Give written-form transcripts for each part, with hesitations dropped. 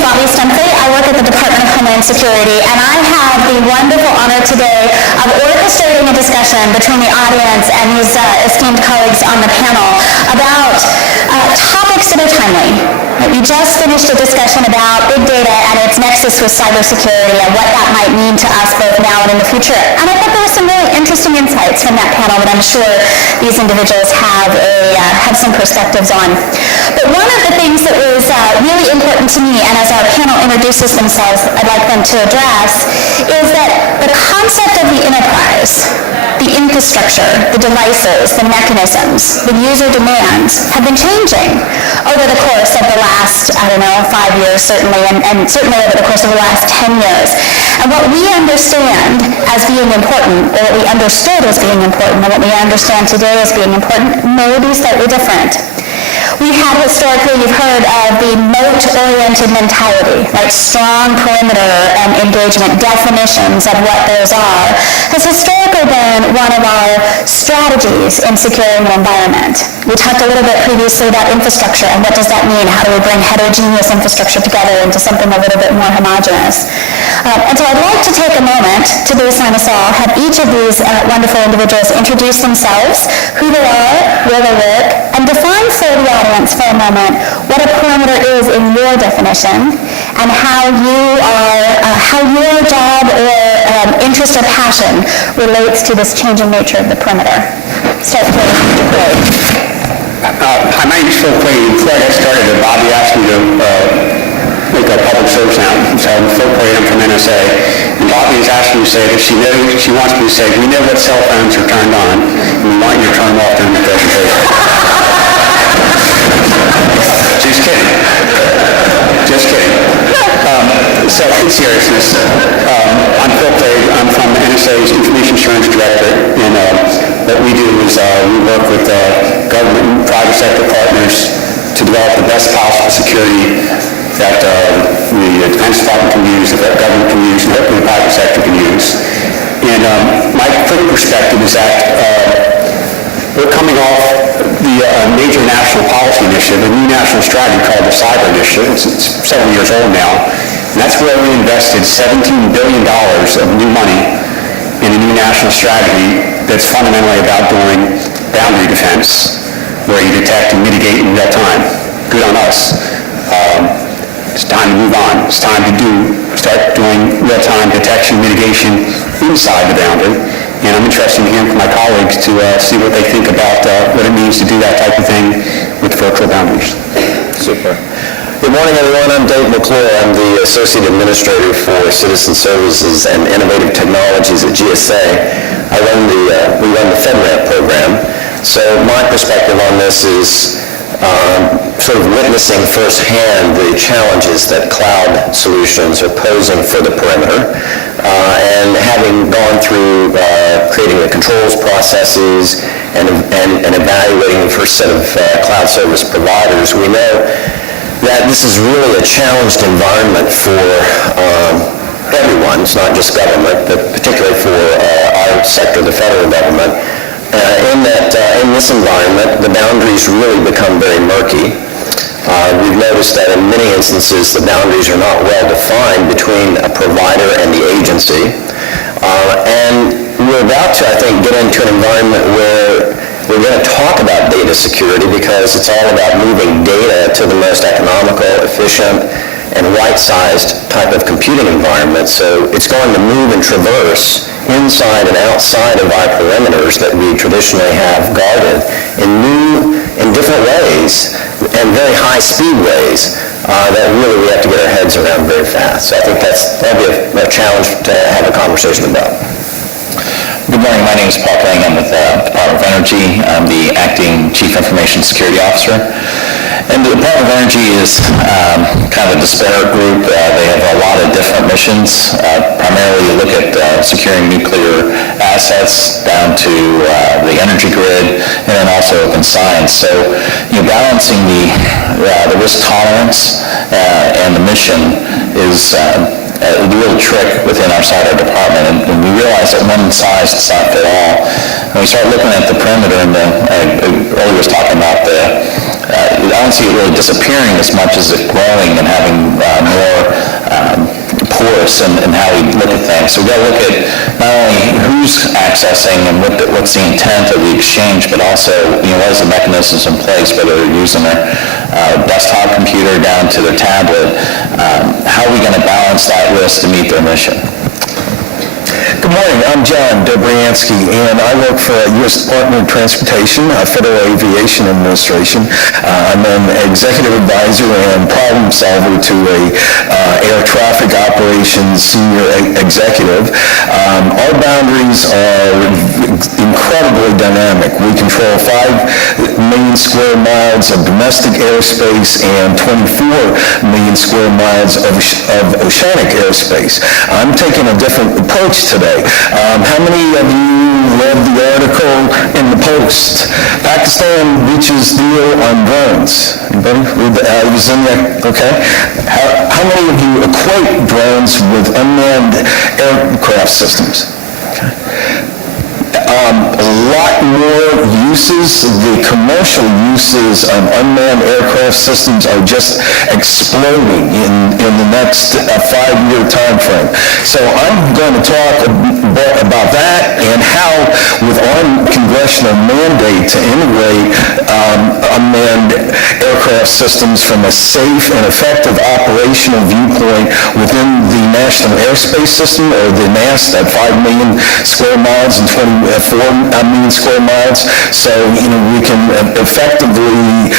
Bobby Stumpley. I work at the Department of Homeland Security, and I have the wonderful honor today of orchestrating a discussion between the audience and these esteemed colleagues on the panel about topics that are timely. We just finished a discussion about big data and its nexus with cybersecurity and what that might mean to us both now and in the future. And I thought there were some really interesting insights from that panel that I'm sure these individuals have some perspectives on. But one of the things that was really important to me, and as our panel introduces themselves, I'd like them to address, is that the concept of the enterprise, the infrastructure, the devices, the mechanisms, the user demands have been changing over the course of the last, 5 years certainly, and certainly over the course of the last 10 years. And what we understand as being important, or what we understood as being important, and what we understand today as being important, may be slightly different. We've had historically, you've heard of the moat-oriented mentality, right? Strong perimeter and engagement definitions of what those are, has historically been one of our strategies in securing an environment. We talked a little bit previously about infrastructure and what does that mean? How do we bring heterogeneous infrastructure together into something a little bit more homogeneous? And so I'd like to take a moment to baseline us all, have each of these wonderful individuals introduce themselves, who they are, where they work, and define for the audience for a moment what a perimeter is in your definition and how your job or interest or passion relates to this changing nature of the perimeter. Start with Craig. Hi, my name is Phil Quaid. Before I got started, Bobby asked me to make a public service announcement. So I'm Phil Quaid, I'm from NSA. And Bobby has asked me to say that she wants me to say, we know what cell phones are turned on, and we want you to turn them off during the presentation. Just kidding. Just kidding. So in seriousness, I'm Phil Quaid. I'm from NSA's Information Assurance Directorate, and what we do is we work with government and private sector partners to develop the best possible security that the Defense Department can use, that the government can use, and hopefully the private sector can use. And my quick perspective is that we're coming off the major national policy initiative, a new national strategy called the Cyber Initiative. It's several years old now. And that's where we invested $17 billion of new money in a new national strategy that's fundamentally about doing boundary defense, where you detect and mitigate in real time. Good on us. It's time to move on. It's time to start doing real-time detection and mitigation inside the boundary. And I'm interested in hearing from my colleagues to see what they think about what it means to do that type of thing with virtual boundaries. Super. Good morning, everyone. I'm Dave McClure. I'm the Associate Administrator for Citizen Services and Innovative Technologies at GSA. We run the FedRAMP program. So my perspective on this is sort of witnessing firsthand the challenges that cloud solutions are posing for the perimeter. And having gone through creating the controls processes and evaluating the first set of cloud service providers, we know that this is really a challenged environment for everyone. It's not just government, but particularly for our sector, the federal government. In this environment, the boundaries really become very murky. We've noticed that in many instances, the boundaries are not well defined between a provider and the agency. And we're about to, I think, get into an environment where we're going to talk about data security because it's all about moving data to the most economical, efficient, and right-sized type of computing environment. So it's going to move and traverse inside and outside of our perimeters that we traditionally have guarded in different ways and very high-speed ways that really we have to get our heads around very fast. So I think that'll be a challenge to have a conversation about. Good morning. My name is Paul King. I'm with the Department of Energy. I'm the Acting Chief Information Security Officer. And the Department of Energy is kind of a disparate group. They have a lot of different missions. Primarily look at securing nuclear assets down to the energy grid, and then also open science. So, balancing the risk tolerance and the mission is a real trick within our cyber department, and we realized that one size does not fit all. And we started looking at the perimeter, and earlier was talking about I don't see it really disappearing as much as it growing and having more porous in how we look at things. So we've got to look at not only who's accessing and what's the intent of the exchange, but also, what is the mechanisms in place, whether they're using their desktop computer down to their tablet. How are we going to balance that risk to meet their mission? Good morning, I'm John Dobriansky, and I work for U.S. Department of Transportation, Federal Aviation Administration. I'm an executive advisor and problem solver to a air traffic operations senior executive. Our boundaries are incredibly dynamic. We control 5 million square miles of domestic airspace and 24 million square miles of oceanic airspace. I'm taking a different approach today. How many of you read the article in the Post? Pakistan reaches deal on drones. Anybody read the was in there? Okay. How many of you equate drones with unmanned aircraft systems? Okay. A lot more uses. The commercial uses of unmanned aircraft systems are just exploding in the next 5-year time frame. So I'm going to talk about that and how, with our congressional mandate to integrate unmanned aircraft systems from a safe and effective operational viewpoint within the National Airspace System, or the NAST, at 5 million square miles and 4 million square miles, so we can effectively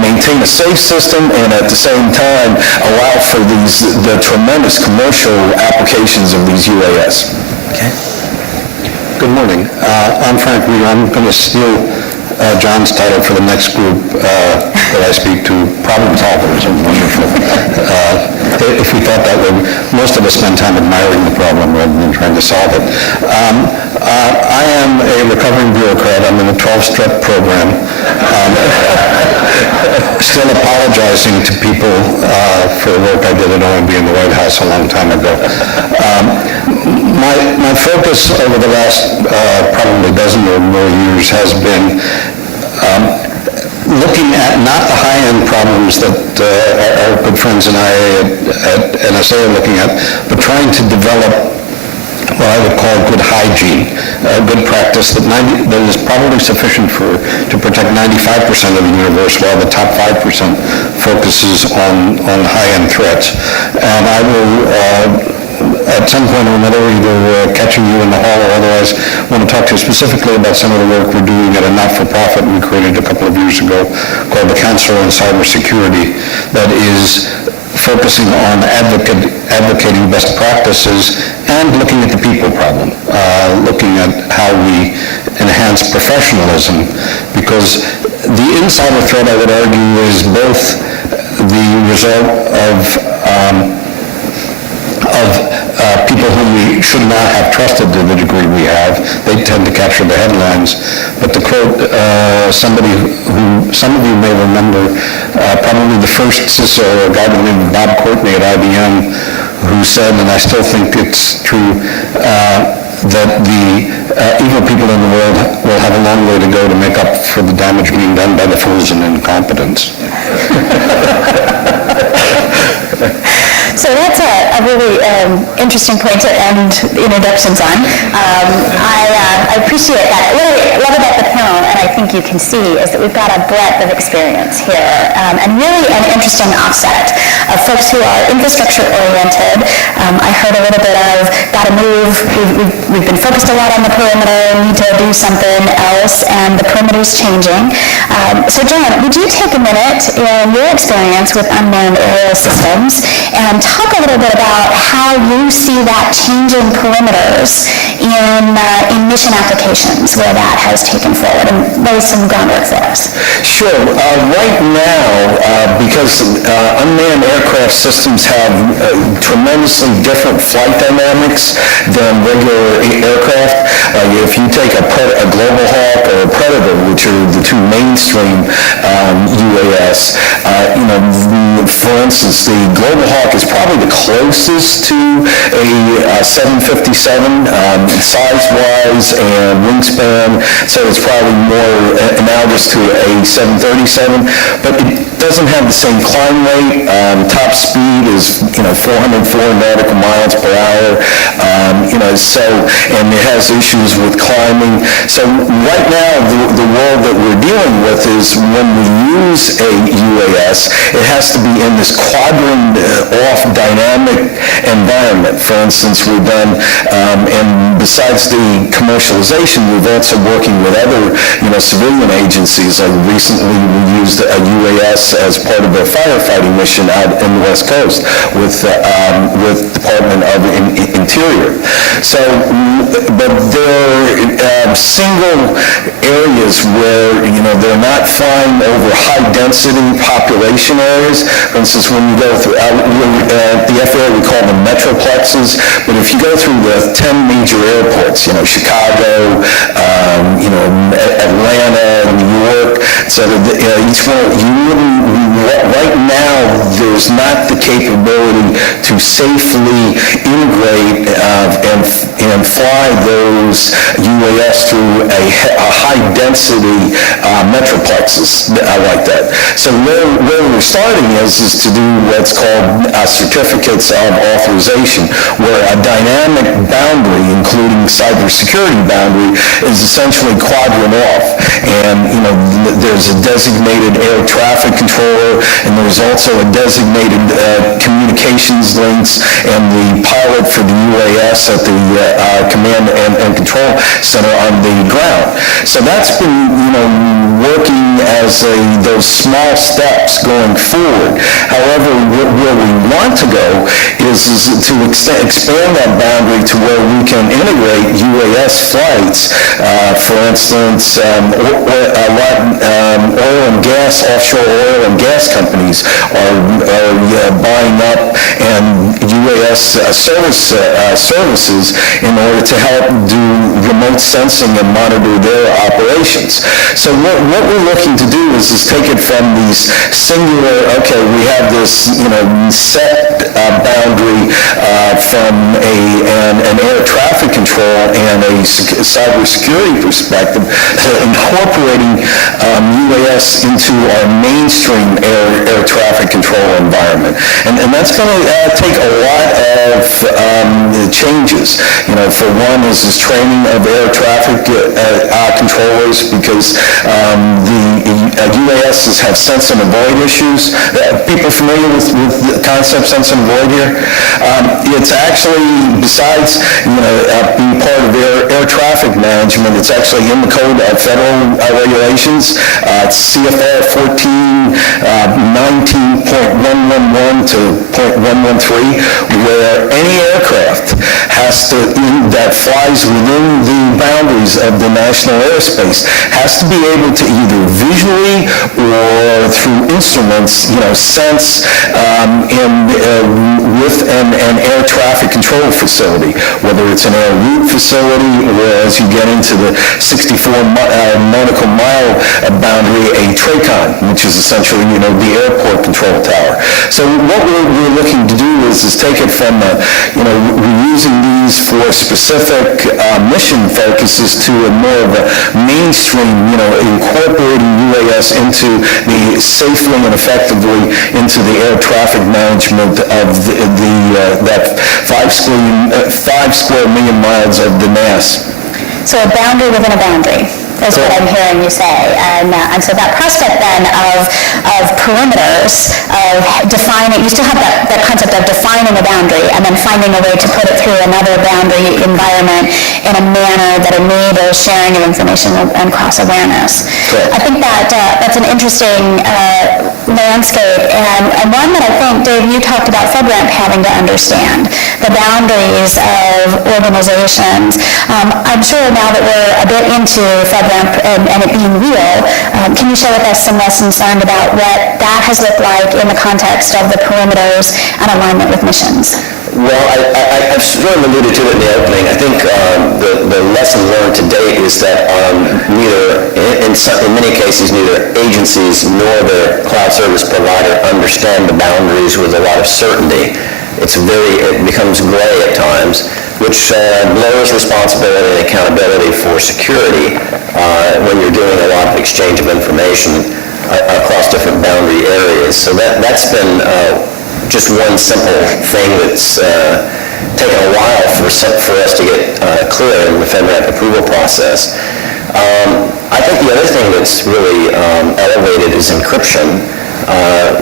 maintain a safe system and at the same time allow for the tremendous commercial applications of these UAS. Okay. Good morning. I'm Frank Reed. I'm going to steal John's title for the next group that I speak to. Problem solvers are wonderful. If we thought that way, most of us spend time admiring the problem rather than trying to solve it. I am a recovering bureaucrat. I'm in a 12-step program. Still apologizing to people for the work I did at OMB in the White House a long time ago. My focus over the last probably dozen or more years has been looking at not the high-end problems that our good friends in IA at NSA are looking at, but trying to develop what I would call good hygiene, good practice that is probably sufficient to protect 95% of the universe, while the top 5% focuses on high-end threats. And I will, at some point or another, either catching you in the hall or otherwise, want to talk to you specifically about some of the work we're doing at a not-for-profit we created a couple of years ago called the Council on Cybersecurity, that is focusing on advocating best practices and looking at the people problem, looking at how we enhance professionalism, because the insider threat, I would argue, is both the result of people whom we should not have trusted to the degree we have. They tend to capture the headlines. But to quote somebody who some of you may remember, probably the first CISO, a guy by the name of Bob Courtney at IBM, who said, and I still think it's true, that the evil people in the world will have a long way to go to make up for the damage being done by the fools and incompetents. So that's a really interesting point to end introductions on. I appreciate that. What I love about the panel, and I think you can see, is that we've got a breadth of experience here, and really an interesting offset of folks who are infrastructure oriented. I heard a little bit of got to move. We've been focused a lot on the perimeter, need to do something else, and the perimeter's changing. So John, would you take a minute in your experience with unmanned aerial systems and talk a little bit about how you see that changing perimeters in mission applications where that has taken forward, and lay some groundwork for us. Sure. Right now, because unmanned aircraft systems have tremendously different flight dynamics than regular aircraft. If you take a Global Hawk or a Predator, which are the two mainstream UAS. For instance, the Global Hawk is probably the closest to a 757 size-wise and wingspan, so it's probably more analogous to a 737, but it doesn't have the same climb rate. Top speed is 404 nautical miles per hour. And it has issues with climbing. So right now, the world that we're dealing with is when we use a UAS, it has to be in this quadrant-off dynamic environment. For instance, we've done, and besides the commercialization, we've also working with other, civilian agencies. Like recently, we used a UAS as part of a firefighting mission out in the West Coast with Department of Interior. So, but there are single areas where, they're not flying over high-density population areas. For instance, when you go through, the FAA, we call them metroplexes, but if you go through the 10 major airports, Chicago, Atlanta, New York, so each one, right now, there's not the capability to safely integrate and fly those UAS through a high-density metroplexes like that. So where we're starting is to do what's called certificates of authorization, where a dynamic boundary, including cybersecurity boundary, is essentially quadrant off. And, there's a designated air traffic controller, and there's also a designated communications links and the pilot for the UAS at the command and control center on the ground. So that's been, working as those small steps going forward. However, where we want to go is to expand that boundary to where we can integrate UAS flights. For instance, oil and gas, offshore oil and gas companies are buying up and UAS services in order to help do remote sensing and monitor their operations. So what we're looking to do is take it from these singular, we have this, set boundary from an air traffic control and a cybersecurity perspective to incorporating UAS into our mainstream air traffic control environment. And that's going to take a lot of changes. For one is this training of air traffic controllers, because the UASs have sense and avoid issues. People familiar with the concept sense and avoid here? It's actually, besides being part of air traffic management, it's actually in the code of federal regulations. It's CFR 1419.111 to .113, where any aircraft that flies within the boundaries of the national airspace has to be able to either visually or through instruments, sense with an air traffic control facility, whether it's an air route facility or, as you get into the 64 nautical mile boundary, a TRACON, which is essentially, the airport control tower. So what we're looking to do is take it from, we're using these for specific mission focuses to a more of a mainstream, incorporating UAS into safely and effectively into the air traffic management of that 5 square million miles of the NAS. So a boundary within a boundary is what I'm hearing you say. And so that prospect then of perimeters, of defining, you still have that concept of defining a boundary and then finding a way to put it through another boundary environment in a manner that enables sharing of information and cross-awareness. Correct. I think that's an interesting landscape, and one that I think, Dave, you talked about FedRAMP having to understand, the boundaries of organizations. I'm sure now that we're a bit into FedRAMP and it being real, can you share with us some lessons learned about what that has looked like in the context of the perimeters and alignment with missions? Well, I've sort of alluded to it in the opening. I think the lesson learned to date is that neither in many cases, neither agencies nor their cloud service provider understand the boundaries with a lot of certainty. It becomes gray at times, which blurs responsibility and accountability for security when you're doing a lot of exchange of information across different boundary areas. So that's been just one simple thing that's taken a while for us to get clear in the FedRAMP approval process. I think the other thing that's really elevated is encryption.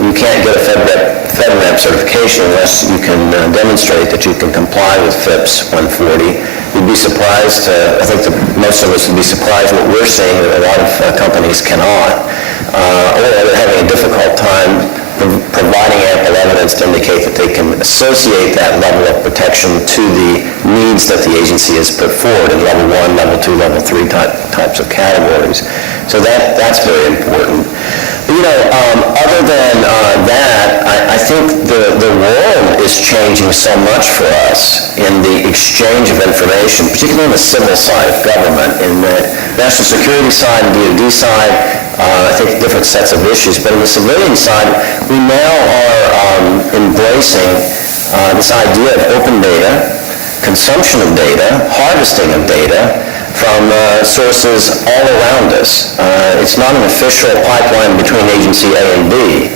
You can't get a FedRAMP certification unless you can demonstrate that you can comply with FIPS 140. You'd be surprised, I think most of us would be surprised what we're seeing that a lot of companies cannot, or they're having a difficult time providing ample evidence to indicate that they can associate that level of protection to the needs that the agency has put forward in level 1, level 2, level 3 types of categories. So that's very important. But, other than that, I think the world is changing so much for us in the exchange of information, particularly on the civil side of government, in the national security side and DoD side. I think different sets of issues, but on the civilian side, we now are embracing this idea of open data, consumption of data, harvesting of data from sources all around us. It's not an official pipeline between agency A and B.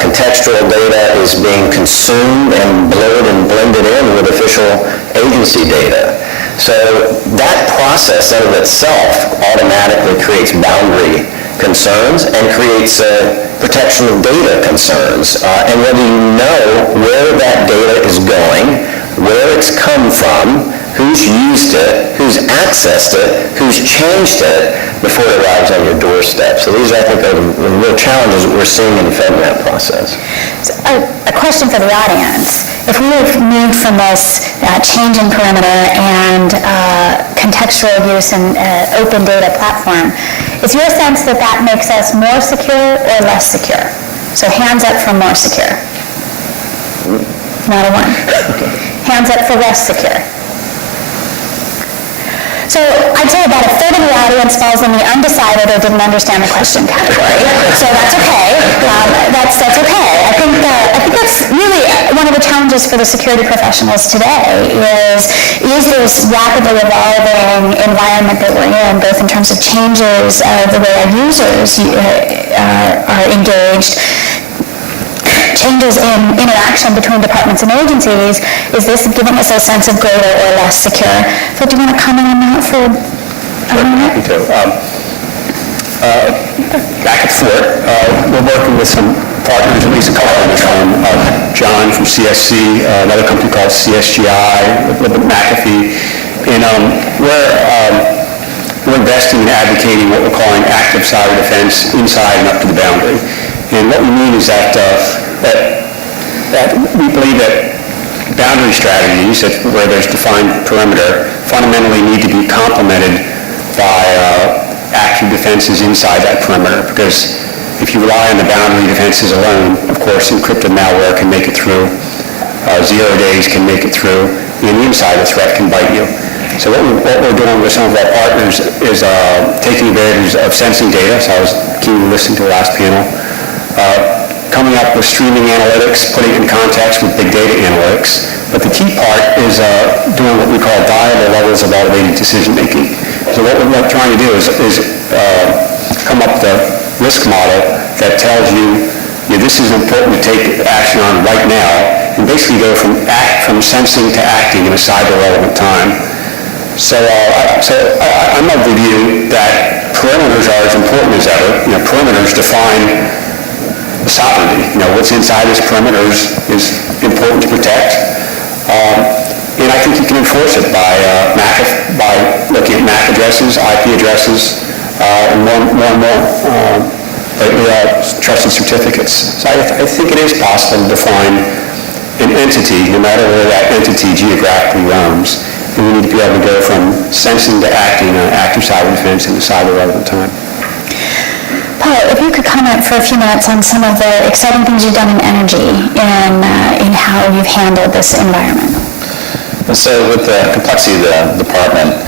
Contextual data is being consumed and blurred and blended in with official agency data. So that process in of itself automatically creates boundary concerns and creates protection of data concerns. And whether you know where that data is going, where it's come from, who's used it, who's accessed it, who's changed it before it arrives on your doorstep. So these, I think, are the real challenges that we're seeing in the FedRAMP process. So, a question for the audience. If we have moved from this change in perimeter and contextual use and open data platform, is your sense that that makes us more secure or less secure? So hands up for more secure. Not a one. Hands up for less secure. So I'd say about a third of the audience falls in the undecided or didn't understand the question category. So that's okay. That's okay. I think that's really one of the challenges for the security professionals today is this rapidly evolving environment that we're in, both in terms of changes of the way our users are engaged, changes in interaction between departments and agencies. Is this giving us a sense of greater or less secure? So do you want to comment on that for a minute? Happy to. Back at Fort, we're working with some partners, at least a couple of them, John from CSC, another company called CSGI, with McAfee, and we're investing and advocating what we're calling active cyber defense inside and up to the boundary. And what we mean is that we believe that boundary strategies where there's defined perimeter fundamentally need to be complemented by active defenses inside that perimeter, because if you rely on the boundary defenses alone, of course, encrypted malware can make it through, 0 days can make it through, and the insider threat can bite you. So what we're doing with some of our partners is taking advantage of sensing data. So I was keen to listen to the last panel. Coming up with streaming analytics, putting it in context with big data analytics. But the key part is doing what we call viable levels of automated decision-making. So what we're trying to do is come up with a risk model that tells you, this is important to take action on right now, and basically go from sensing to acting in a cyber-relevant time. So I'm of the view that perimeters are as important as ever. Perimeters define the sovereignty. What's inside this perimeter is important to protect. And I think you can enforce it by looking at MAC addresses, IP addresses, and more and more trusted certificates. So I think it is possible to define an entity, no matter where that entity geographically roams. And we need to be able to go from sensing to acting on active cyber defense in a cyber-relevant time. Paul, if you could comment for a few minutes on some of the exciting things you've done in energy in how you've handled this environment. So with the complexity of the department,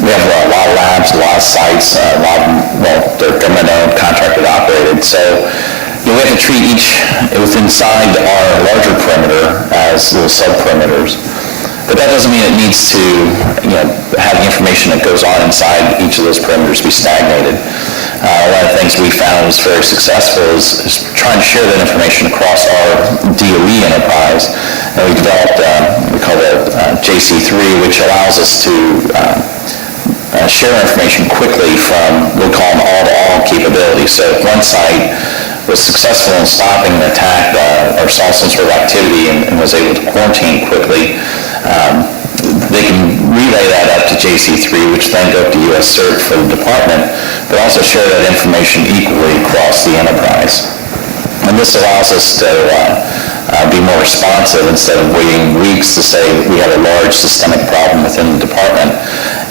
we have a lot of labs, a lot of sites, a lot of, well, they're government-owned, contracted, operated. So we have to treat each inside our larger perimeter as little sub-perimeters. But that doesn't mean it needs to, have the information that goes on inside each of those perimeters be stagnated. One of the things we found was very successful is trying to share that information across our DOE enterprise. And we developed, we call it JC3, which allows us to share information quickly from, we call them all-to-all capabilities. So if one site was successful in stopping an attack or saw some sort of activity and was able to quarantine quickly, they can relay that up to JC3, which then go up to US CERT for the department, but also share that information equally across the enterprise. And this allows us to be more responsive instead of waiting weeks to say we have a large systemic problem within the department,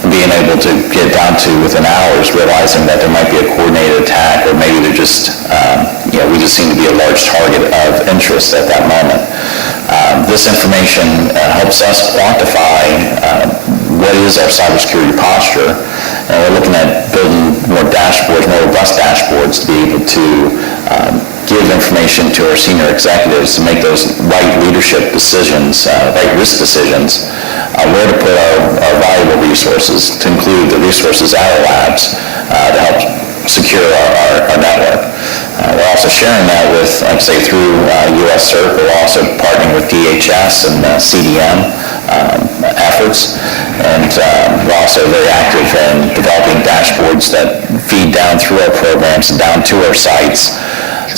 and being able to get down to within hours, realizing that there might be a coordinated attack, or maybe they're just, we just seem to be a large target of interest at that moment. This information helps us quantify what is our cybersecurity posture, and we're looking at building more dashboards, more robust dashboards to be able to give information to our senior executives to make those right leadership decisions, right risk decisions, where to put our valuable resources, to include the resources at our labs to help secure our network. We're also sharing that with, like I say, through US CERT. We're also partnering with DHS and CDM efforts, and we're also very active in developing dashboards that feed down through our programs and down to our sites,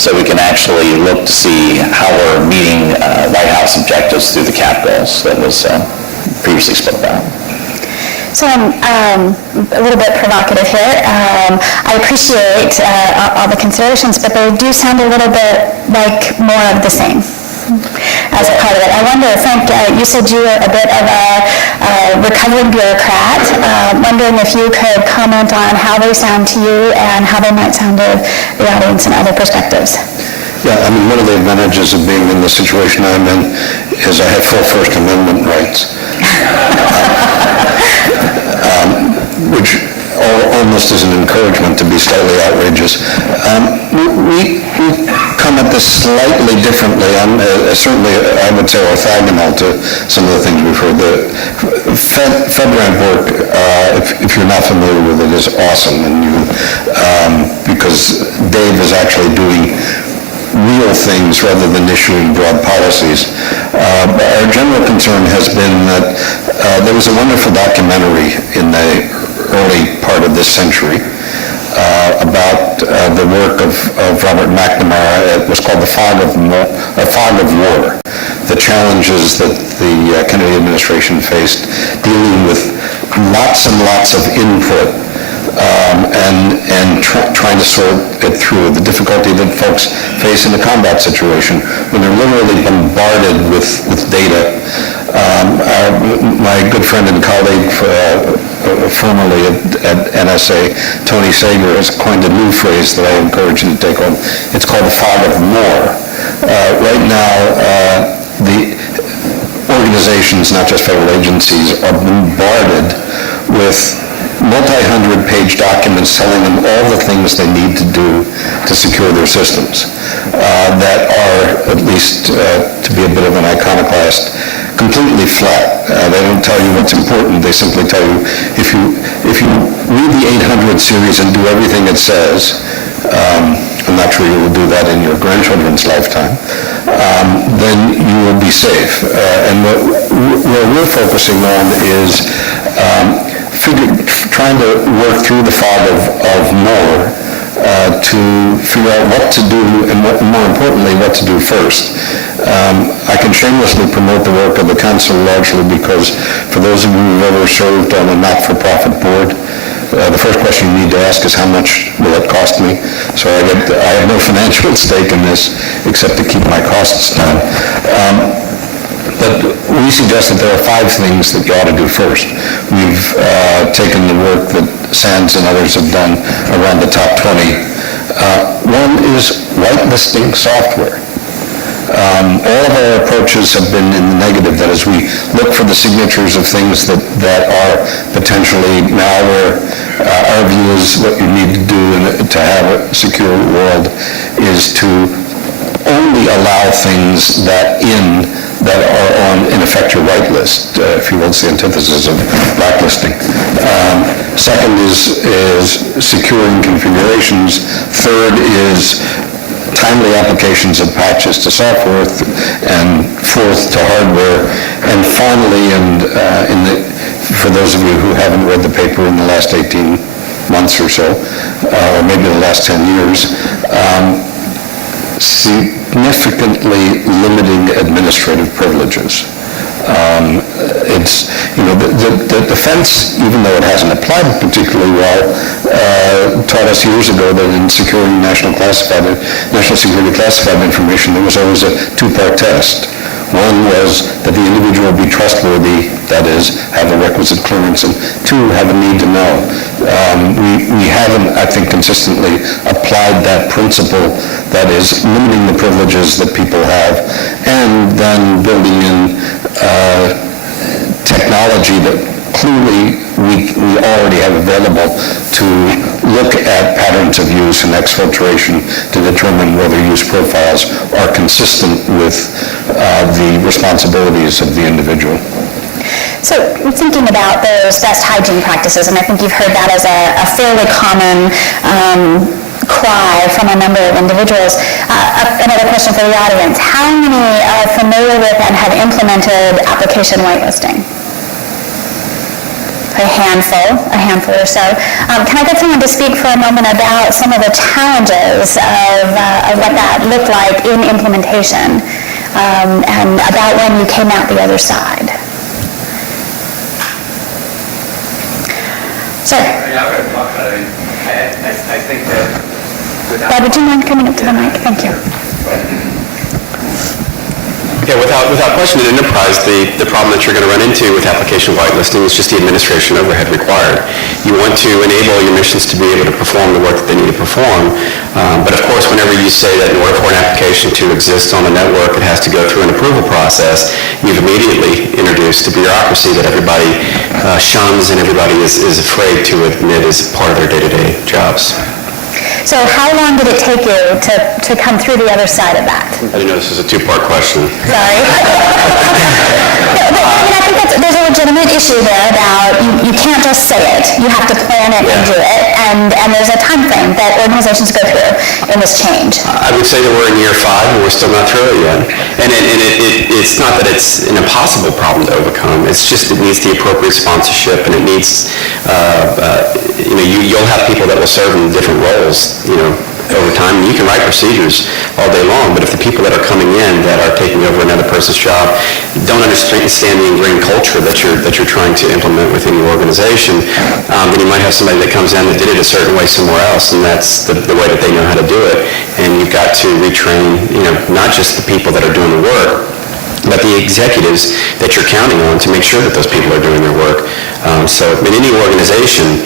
so we can actually look to see how we're meeting White House objectives through the CAP goals that was previously spoke about. So I'm a little bit provocative here. I appreciate all the considerations, but they do sound a little bit like more of the same as a part of it. I wonder, Frank, you said you were a bit of a recovering bureaucrat. Wondering if you could comment on how they sound to you and how they might sound to the audience and other perspectives. Yeah, I mean, one of the advantages of being in the situation I'm in is I have full First Amendment rights. Which almost is an encouragement to be slightly outrageous. We come at this slightly differently. Certainly, I would say, orthogonal to some of the things we've heard. The FedRAMP work, if you're not familiar with it, is awesome, and because Dave is actually doing real things rather than issuing broad policies. Our general concern has been that there was a wonderful documentary in the early part of this century about the work of Robert McNamara. It was called The Fog of War, the challenges that the Kennedy administration faced dealing with lots and lots of input and trying to sort it through, the difficulty that folks face in a combat situation when they're literally bombarded with data. My good friend and colleague formerly at NSA, Tony Sager, has coined a new phrase that I encourage you to take on. It's called the fog of war. Right now, the organizations, not just federal agencies, are bombarded with multi-hundred-page documents telling them all the things they need to do to secure their systems that are, at least to be a bit of an iconoclast, completely flat. They don't tell you what's important. They simply tell you, if you read the 800 series and do everything it says, I'm not sure you will do that in your grandchildren's lifetime, then you will be safe. And what we're focusing on is trying to work through the fog of more to figure out what to do, and more importantly, what to do first. I can shamelessly promote the work of the council largely because for those of you who've ever served on a not-for-profit board, the first question you need to ask is how much will it cost me? So I have no financial stake in this except to keep my costs down. But we suggest that there are 5 things that you ought to do first. We've taken the work that SANS and others have done around the top 20. One is whitelisting software. All of our approaches have been in the negative, that is, we look for the signatures of things that are potentially malware. Our view is what you need to do to have a secure world is to only allow things that are on, in effect, your whitelist, if you will. It's the antithesis of blacklisting. Second is securing configurations. Third is timely applications of patches to software, and fourth to hardware. And finally, for those of you who haven't read the paper in the last 18 months or so, or maybe the last 10 years, significantly limiting administrative privileges. It's, the defense, even though it hasn't applied particularly well, taught us years ago that in securing national security classified information, there was always a two-part test. One was that the individual be trustworthy, that is, have a requisite clearance, and two, have a need to know. We haven't, I think, consistently applied that principle, that is, limiting the privileges that people have, and then building in technology that clearly we already have available to look at patterns of use and exfiltration to determine whether use profiles are consistent with the responsibilities of the individual. So thinking about those best hygiene practices, and I think you've heard that as a fairly common cry from a number of individuals. Another question for the audience. How many are familiar with and have implemented application whitelisting? A handful or so. Can I get someone to speak for a moment about some of the challenges of what that looked like in implementation, and about when you came out the other side? Sir? Yeah, I'm going to talk about it. I think that Bob, would you mind coming up to the mic? Thank you. Yeah, without question, in enterprise, the problem that you're going to run into with application whitelisting is just the administration overhead required. You want to enable your missions to be able to perform the work that they need to perform, but of course, whenever you say that in order for an application to exist on the network, it has to go through an approval process, you've immediately introduced a bureaucracy that everybody shuns and everybody is afraid to admit is part of their day-to-day jobs. So how long did it take you to come through the other side of that? I didn't know this was a two-part question. Sorry. But, I think there's a legitimate issue there about you can't just say it. You have to plan it and do it. And there's a time frame that organizations go through in this change. I would say that we're in year 5 and we're still not through it yet. And it's not that it's an impossible problem to overcome. It's just it needs the appropriate sponsorship, and it needs, you'll have people that will serve in different roles, over time. You can write procedures all day long, but if the people that are coming in that are taking over another person's job don't understand the ingrained culture that you're trying to implement within your organization, then you might have somebody that comes in that did it a certain way somewhere else, and that's the way that they know how to do it. And you've got to retrain, not just the people that are doing the work, but the executives that you're counting on to make sure that those people are doing their work. So in any organization,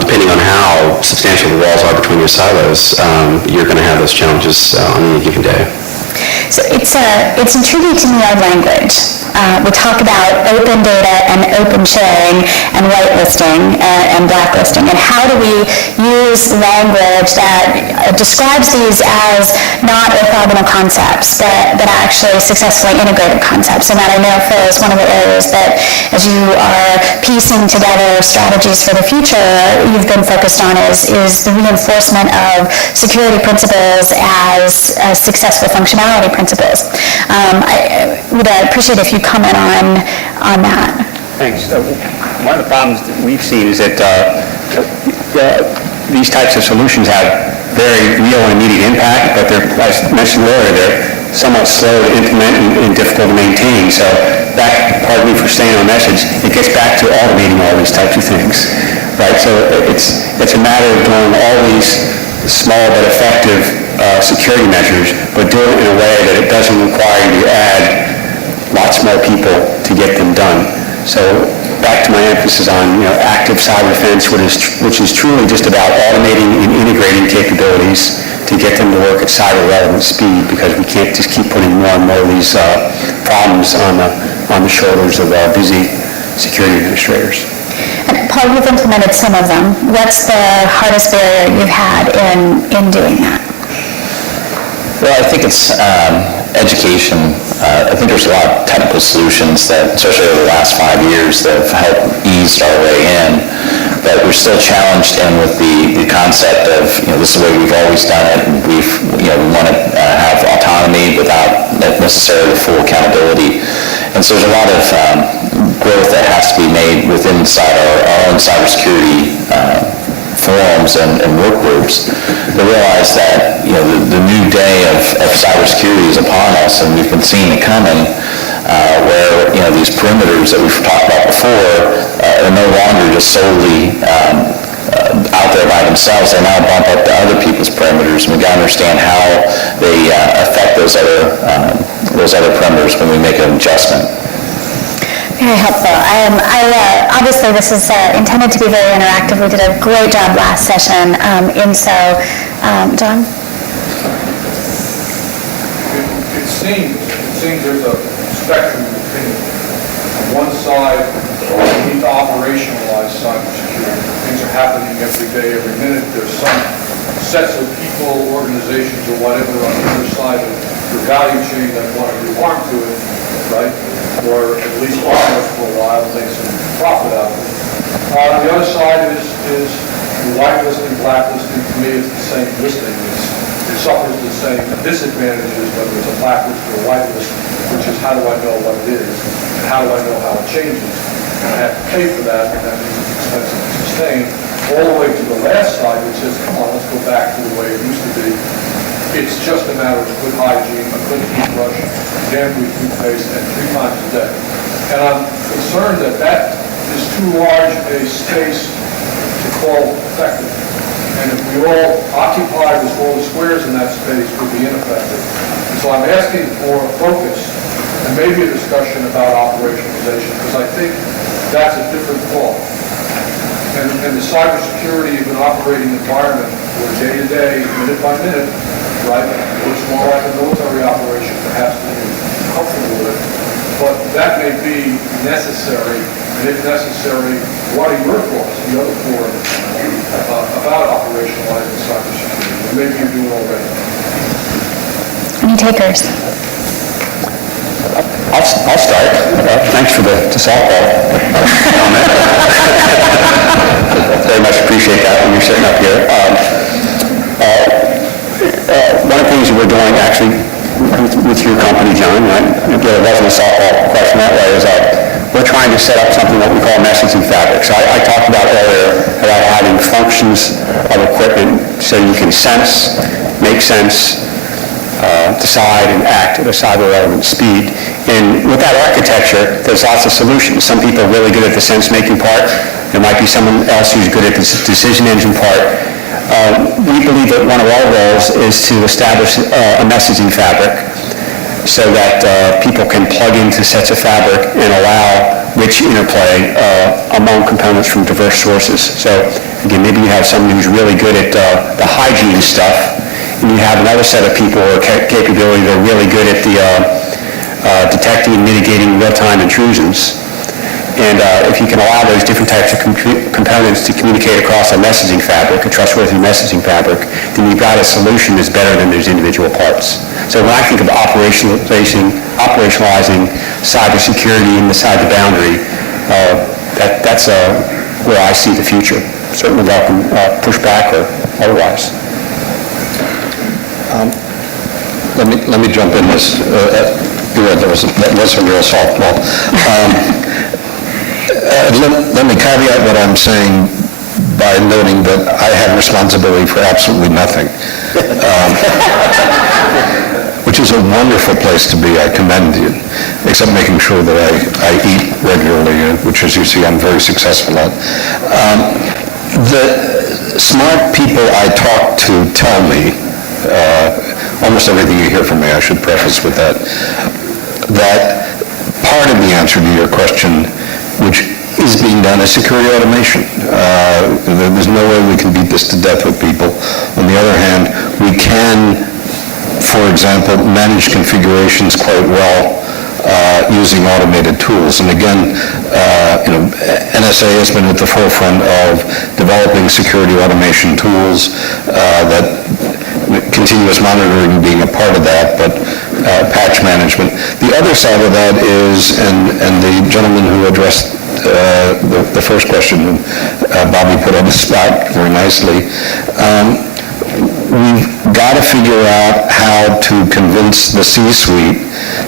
depending on how substantial the walls are between your silos, you're going to have those challenges on any given day. So it's intriguing to me, our language. We talk about open data and open sharing and whitelisting and blacklisting, and how do we use language that describes these as not orthogonal concepts, but actually successfully integrated concepts. And that I know, Phil, is one of the areas that, as you are piecing together strategies for the future, you've been focused on is the reinforcement of security principles as successful functionality principles. I would appreciate if you comment on that. Thanks. One of the problems that we've seen is that these types of solutions have very real and immediate impact, but they're, as mentioned earlier, they're somewhat slow to implement and difficult to maintain. So that, pardon me for staying on message, it gets back to automating all these types of things, right? So it's a matter of doing all these small but effective security measures, but do it in a way that it doesn't require you to add lots more people to get them done. So back to my emphasis on active cyber defense, which is truly just about automating and integrating capabilities to to get them to work at cyber-relevant speed, because we can't just keep putting more and more of these problems on the shoulders of busy security administrators. And Paul, you've implemented some of them. What's the hardest barrier you've had in doing that? Well, I think it's education. I think there's a lot of technical solutions that, especially over the last 5 years, that have helped ease our way in. But we're still challenged in with the concept of, this is the way we've always done it, and we want to have autonomy without necessarily the full accountability. And so there's a lot of growth that has to be made inside our own cybersecurity forums and work groups to realize that the new day of cybersecurity is upon us, and we've been seeing it coming, where these perimeters that we've talked about before are no longer just solely out there by themselves. They now bump up to other people's perimeters, and we got to understand how they affect those other perimeters when we make an adjustment. Very helpful. Obviously, this is intended to be very interactive. We did a great job last session. John? It seems there's a spectrum of opinion. On one side, we need to operationalize cybersecurity. Things are happening every day, every minute. There's some sets of people, organizations, or whatever on the other side of the value chain that want to do harm to it, right? Or at least offer it for a while and make some profit out of it. The other side is whitelisting, blacklisting. To me, it's the same listing. It suffers the same disadvantages, whether it's a blacklist or a whitelist, which is how do I know what it is, and how do I know how it changes. And I have to pay for that, and that means it's expensive to sustain, all the way to the last side, which says, come on, let's go back to the way it used to be. It's just a matter of good hygiene, a good toothbrush, damn-free toothpaste, and 3 times a day. And I'm concerned that that is too large a space to call effective. And if we all occupy with all the squares in that space, we'll be ineffective. And so I'm asking for a focus and maybe a discussion about operationalization, because I think that's a different thought. And the cybersecurity of an operating environment, where day-to-day, minute-by-minute, right, looks more like a military operation, perhaps, than you're comfortable with. But that may be necessary, and if necessary, what are your thoughts, the other four, about operationalizing cybersecurity? Or maybe you do already. Any takers? I'll start. Thanks for the softball comment. Very much appreciate that when you're sitting up here. One of the things that we're doing, actually, with your company, John, right? It wasn't a softball question that way, is we're trying to set up something that we call messaging fabric. So I talked about earlier about having functions of equipment so you can sense, make sense, decide, and act at a cyber-relevant speed. And with that architecture, there's lots of solutions. Some people are really good at the sense-making part. There might be someone else who's good at the decision engine part. We believe that one of our roles is to establish a messaging fabric so that people can plug into sets of fabric and allow rich interplay among components from diverse sources. So again, maybe you have someone who's really good at the hygiene stuff, and you have another set of people or capability that are really good at the detecting and mitigating real-time intrusions. And if you can allow those different types of components to communicate across a messaging fabric, a trustworthy messaging fabric, then you've got a solution that's better than those individual parts. So when I think of operationalizing cybersecurity inside the boundary, that's where I see the future. Certainly welcome pushback or otherwise. Let me jump in this. That was a real softball. Let me caveat what I'm saying by noting that I have responsibility for absolutely nothing, which is a wonderful place to be. I commend you, except making sure that I eat regularly, which, as you see, I'm very successful at. The smart people I talk to tell me, almost everything you hear from me, I should preface with that part of the answer to your question, which is being done is security automation. There's no way we can beat this to death with people. On the other hand, we can, for example, manage configurations quite well using automated tools. And again, NSA has been at the forefront of developing security automation tools, that continuous monitoring being a part of that, but patch management. The other side of that is, and the gentleman who addressed the first question, Bobby put on the spot very nicely, we've got to figure out how to convince the C-suite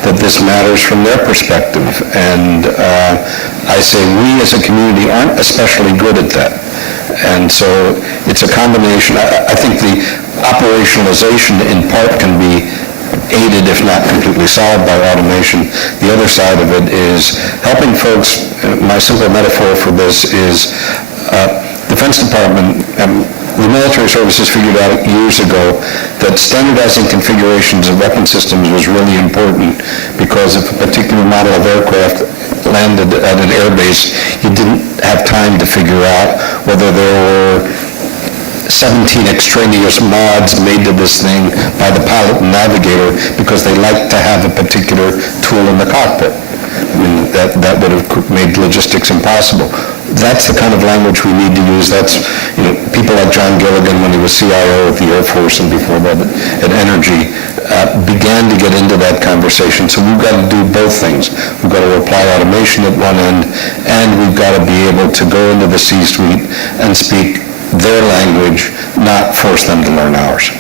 that this matters from their perspective. And I say we as a community aren't especially good at that. And so it's a combination. I think the operationalization in part can be aided, if not completely solved, by automation. The other side of it is helping folks. My simple metaphor for this is Defense Department, the military services figured out years ago that standardizing configurations of weapon systems was really important, because if a particular model of aircraft landed at an air base, you didn't have time to figure out whether there were 17 extraneous mods made to this thing by the pilot and navigator because they like to have a particular tool in the cockpit. I mean, that would have made logistics impossible. That's the kind of language we need to use. That's, people like John Gilligan, when he was CIO at the Air Force and before that at Energy, began to get into that conversation. So we've got to do both things. We've got to apply automation at one end, and we've got to be able to go into the C-suite and speak their language, not force them to learn ours.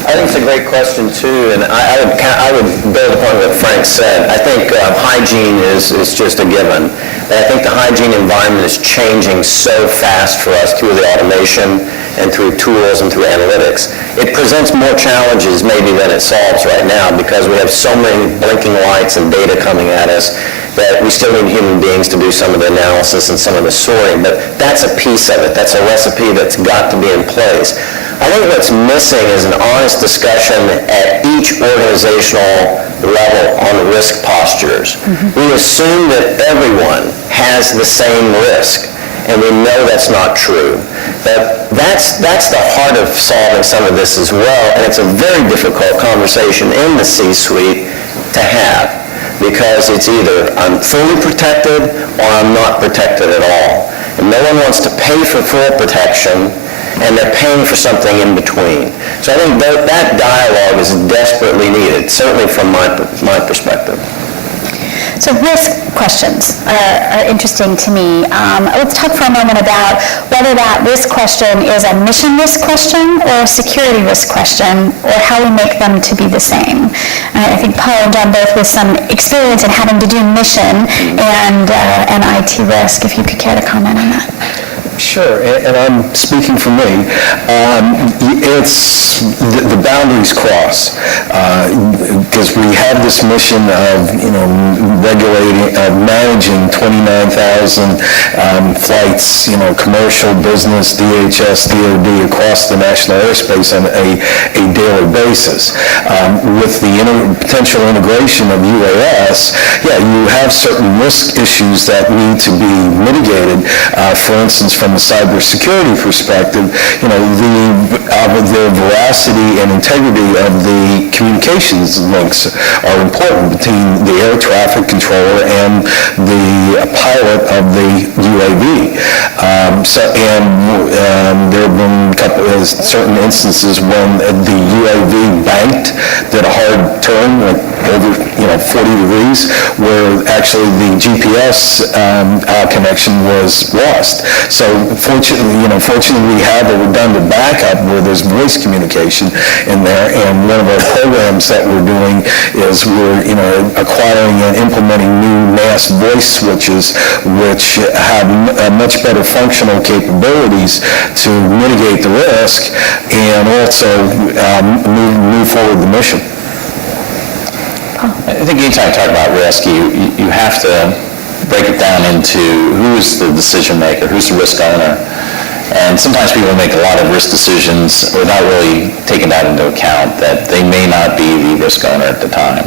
I think it's a great question, too, and I would build upon what Frank said. I think hygiene is just a given. And I think the hygiene environment is changing so fast for us through the automation and through tools and through analytics. It presents more challenges maybe than it solves right now, because we have so many blinking lights and data coming at us that we still need human beings to do some of the analysis and some of the sorting, but that's a piece of it. That's a recipe that's got to be in place. I think what's missing is an honest discussion at each organizational level on risk postures. We assume that everyone has the same risk, and we know that's not true. But that's the heart of solving some of this as well, and it's a very difficult conversation in the C-suite to have, because it's either I'm fully protected or I'm not protected at all. And no one wants to pay for full protection, and they're paying for something in between. So I think that dialogue is desperately needed, certainly from my perspective. So risk questions are interesting to me. Let's talk for a moment about whether that risk question is a mission risk question or a security risk question, or how we make them to be the same. I think Paul and John both with some experience in having to do mission and IT risk, if you could care to comment on that. Sure, and I'm speaking for me. It's the boundaries cross, because we have this mission of regulating, managing 29,000 flights, commercial, business, DHS, DoD across the national airspace on a daily basis. With the potential integration of UAS, you have certain risk issues that need to be mitigated. For instance, from a cybersecurity perspective, the veracity and integrity of the communications links are important between the air traffic controller and the pilot of the UAV. There have been certain instances when the UAV banked, did a hard turn, like over 40 degrees, where actually the GPS connection was lost. So fortunately we have a redundant backup where there's voice communication in there, and one of our programs that we're doing is we're acquiring and implementing new mass voice switches which have much better functional capabilities to mitigate the risk and also move forward the mission. I think anytime you talk about risk, you have to break it down into who is the decision maker, who's the risk owner. And sometimes people make a lot of risk decisions without really taking that into account, that they may not be the risk owner at the time.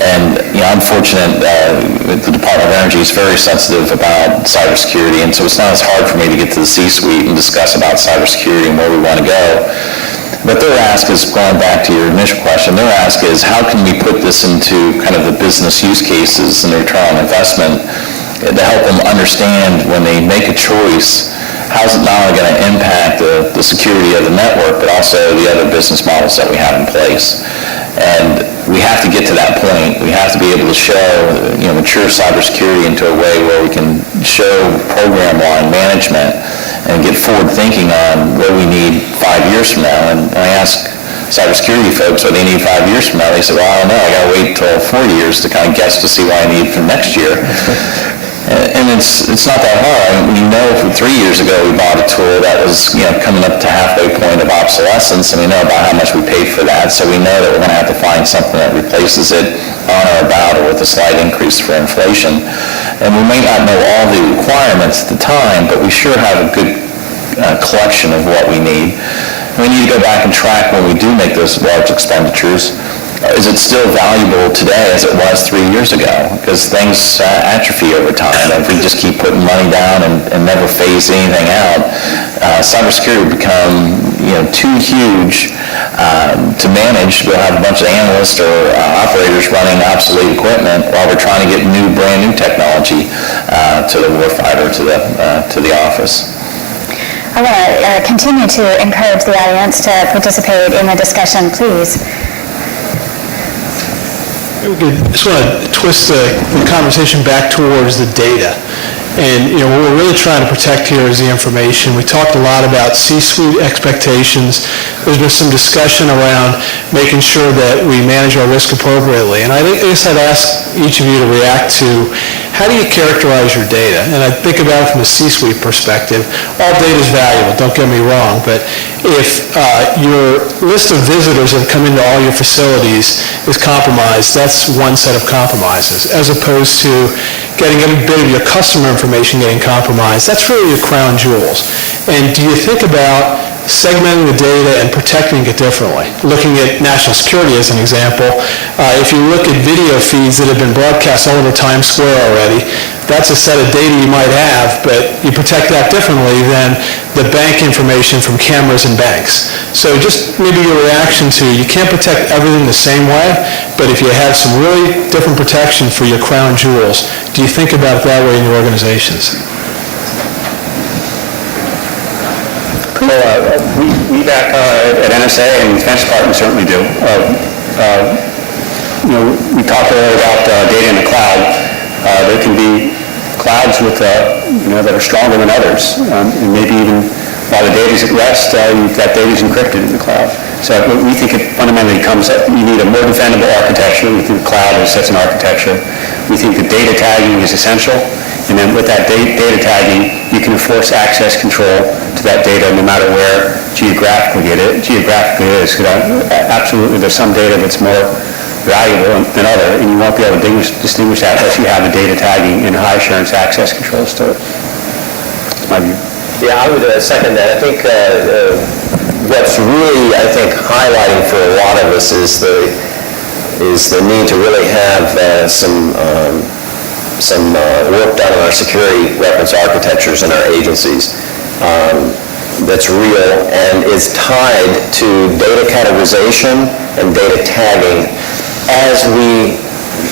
And, I'm fortunate the Department of Energy is very sensitive about cybersecurity, and so it's not as hard for me to get to the C-suite and discuss about cybersecurity and where we want to go. But their ask is, going back to your initial question, their ask is how can we put this into kind of the business use cases and the return on investment to help them understand when they make a choice, how's it not only going to impact the security of the network, but also the other business models that we have in place. And we have to get to that point. We have to be able to show, mature cybersecurity into a way where we can show program line management and get forward thinking on what we need 5 years from now. And I ask cybersecurity folks what they need 5 years from now. They say, well, I don't know. I got to wait until 4 years to kind of guess to see what I need for next year. And it's not that hard. We know from 3 years ago we bought a tool that was coming up to halfway point of obsolescence, and we know about how much we paid for that. So we know that we're going to have to find something that replaces it on or about or with a slight increase for inflation. And we may not know all the requirements at the time, but we sure have a good collection of what we need. We need to go back and track when we do make those large expenditures. Is it still valuable today as it was 3 years ago? Because things atrophy over time. If we just keep putting money down and never phase anything out, cybersecurity will become too huge to manage. We'll have a bunch of analysts or operators running obsolete equipment while we're trying to get brand new technology to the warfighter, to the office. I want to continue to encourage the audience to participate in the discussion, please. I just want to twist the conversation back towards the data. And, what we're really trying to protect here is the information. We talked a lot about C-suite expectations. There's been some discussion around making sure that we manage our risk appropriately. And I guess I'd ask each of you to react to, how do you characterize your data? And I think about it from a C-suite perspective. All data is valuable, don't get me wrong, but if your list of visitors that have come into all your facilities is compromised, that's one set of compromises, as opposed to getting every bit of your customer information getting compromised. That's really your crown jewels. And do you think about segmenting the data and protecting it differently? Looking at national security as an example, if you look at video feeds that have been broadcast all over Times Square already, that's a set of data you might have, but you protect that differently than the bank information from cameras and banks. So just maybe your reaction to, you can't protect everything the same way, but if you have some really different protection for your crown jewels, do you think about it that way in your organizations? Well, we back at NSA and the Defense Department certainly do. We talked earlier about data in the cloud. There can be clouds with that are stronger than others, and maybe even while the data's at rest, you've got data's encrypted in the cloud. So we think it fundamentally comes up. You need a more defendable architecture. We think the cloud is such an architecture. We think that data tagging is essential. And then with that data tagging, you can enforce access control to that data no matter where geographically it is. Absolutely, there's some data that's more valuable than other, and you won't be able to distinguish that unless you have the data tagging and high assurance access controls to it. That's my view. Yeah, I would second that. I think what's really, highlighting for a lot of us is the need to really have some work done on our security reference architectures in our agencies that's real and is tied to data categorization and data tagging as we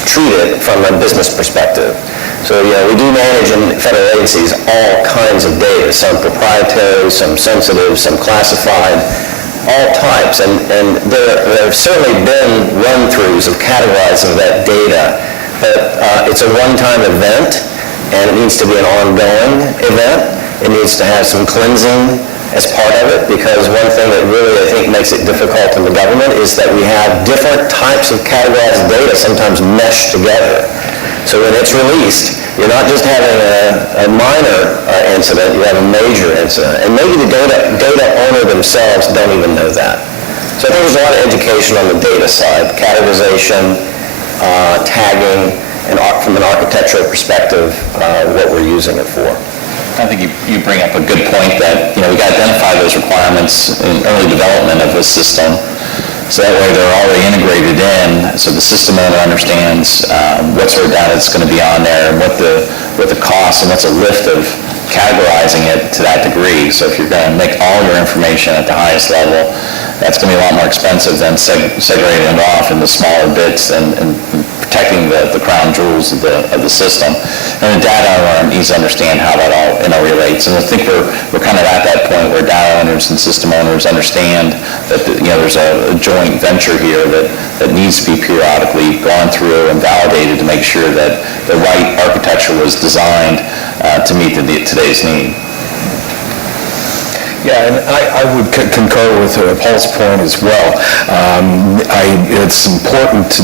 treat it from a business perspective. So, we do manage in federal agencies all kinds of data, some proprietary, some sensitive, some classified, all types. And there have certainly been run-throughs of categorizing that data. But it's a one-time event, and it needs to be an ongoing event. It needs to have some cleansing as part of it, because one thing that really, makes it difficult in the government is that we have different types of categorized data sometimes meshed together. So when it's released, you're not just having a minor incident, you have a major incident. And maybe the data owner themselves don't even know that. So I think there's a lot of education on the data side, categorization, tagging, and from an architectural perspective, what we're using it for. I think you bring up a good point that, we got to identify those requirements in early development of a system So that way they're already integrated in, so the system owner understands what sort of data is going to be on there, and what the cost and what's a lift of categorizing it to that degree. So if you're going to make all your information at the highest level, that's going to be a lot more expensive than segregating it off into smaller bits and protecting the crown jewels of the system. And the data owner needs to understand how that all relates. And I think we're kind of at that point where data owners and system owners understand that there's a joint venture here that needs to be periodically gone through and validated to make sure that the right architecture was designed to meet today's need. Yeah, and I would concur with Paul's point as well. It's important to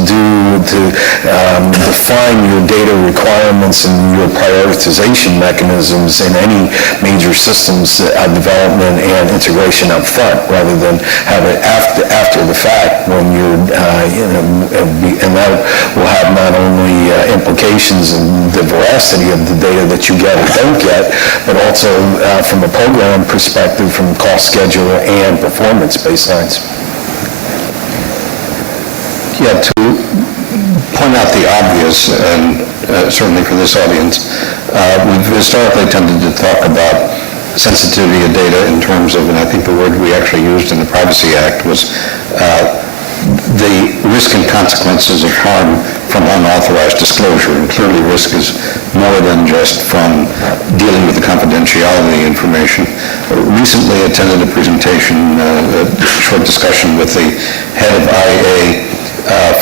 define your data requirements and your prioritization mechanisms in any major systems development and integration up front, rather than have it after the fact when you're, and that will have not only implications in the veracity of the data that you get or don't get, but also from a program perspective, from cost schedule and performance baselines. Yeah, to point out the obvious, and certainly for this audience, we've historically tended to talk about sensitivity of data in terms of, and I think the word we actually used in the Privacy Act was the risk and consequences of harm from unauthorized disclosure. And clearly risk is more than just from dealing with the confidentiality information. Recently attended a presentation, a short discussion with the head of IA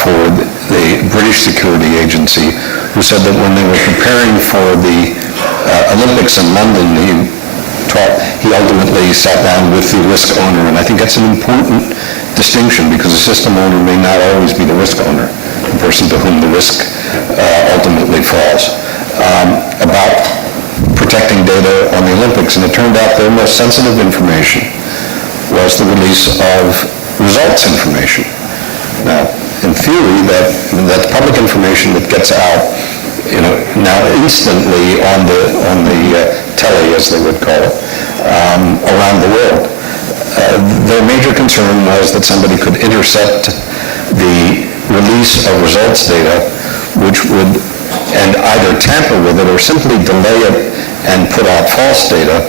for the British Security Agency, who said that when they were preparing for the Olympics in London, he ultimately sat down with the risk owner, and I think that's an important distinction, because the system owner may not always be the risk owner, the person to whom the risk ultimately falls, about protecting data on the Olympics. And it turned out their most sensitive information was the release of results information. Now, in theory, that's public information that gets out, now instantly on the telly, as they would call it, around the world. Their major concern was that somebody could intercept the release of results data, which would, and either tamper with it or simply delay it and put out false data,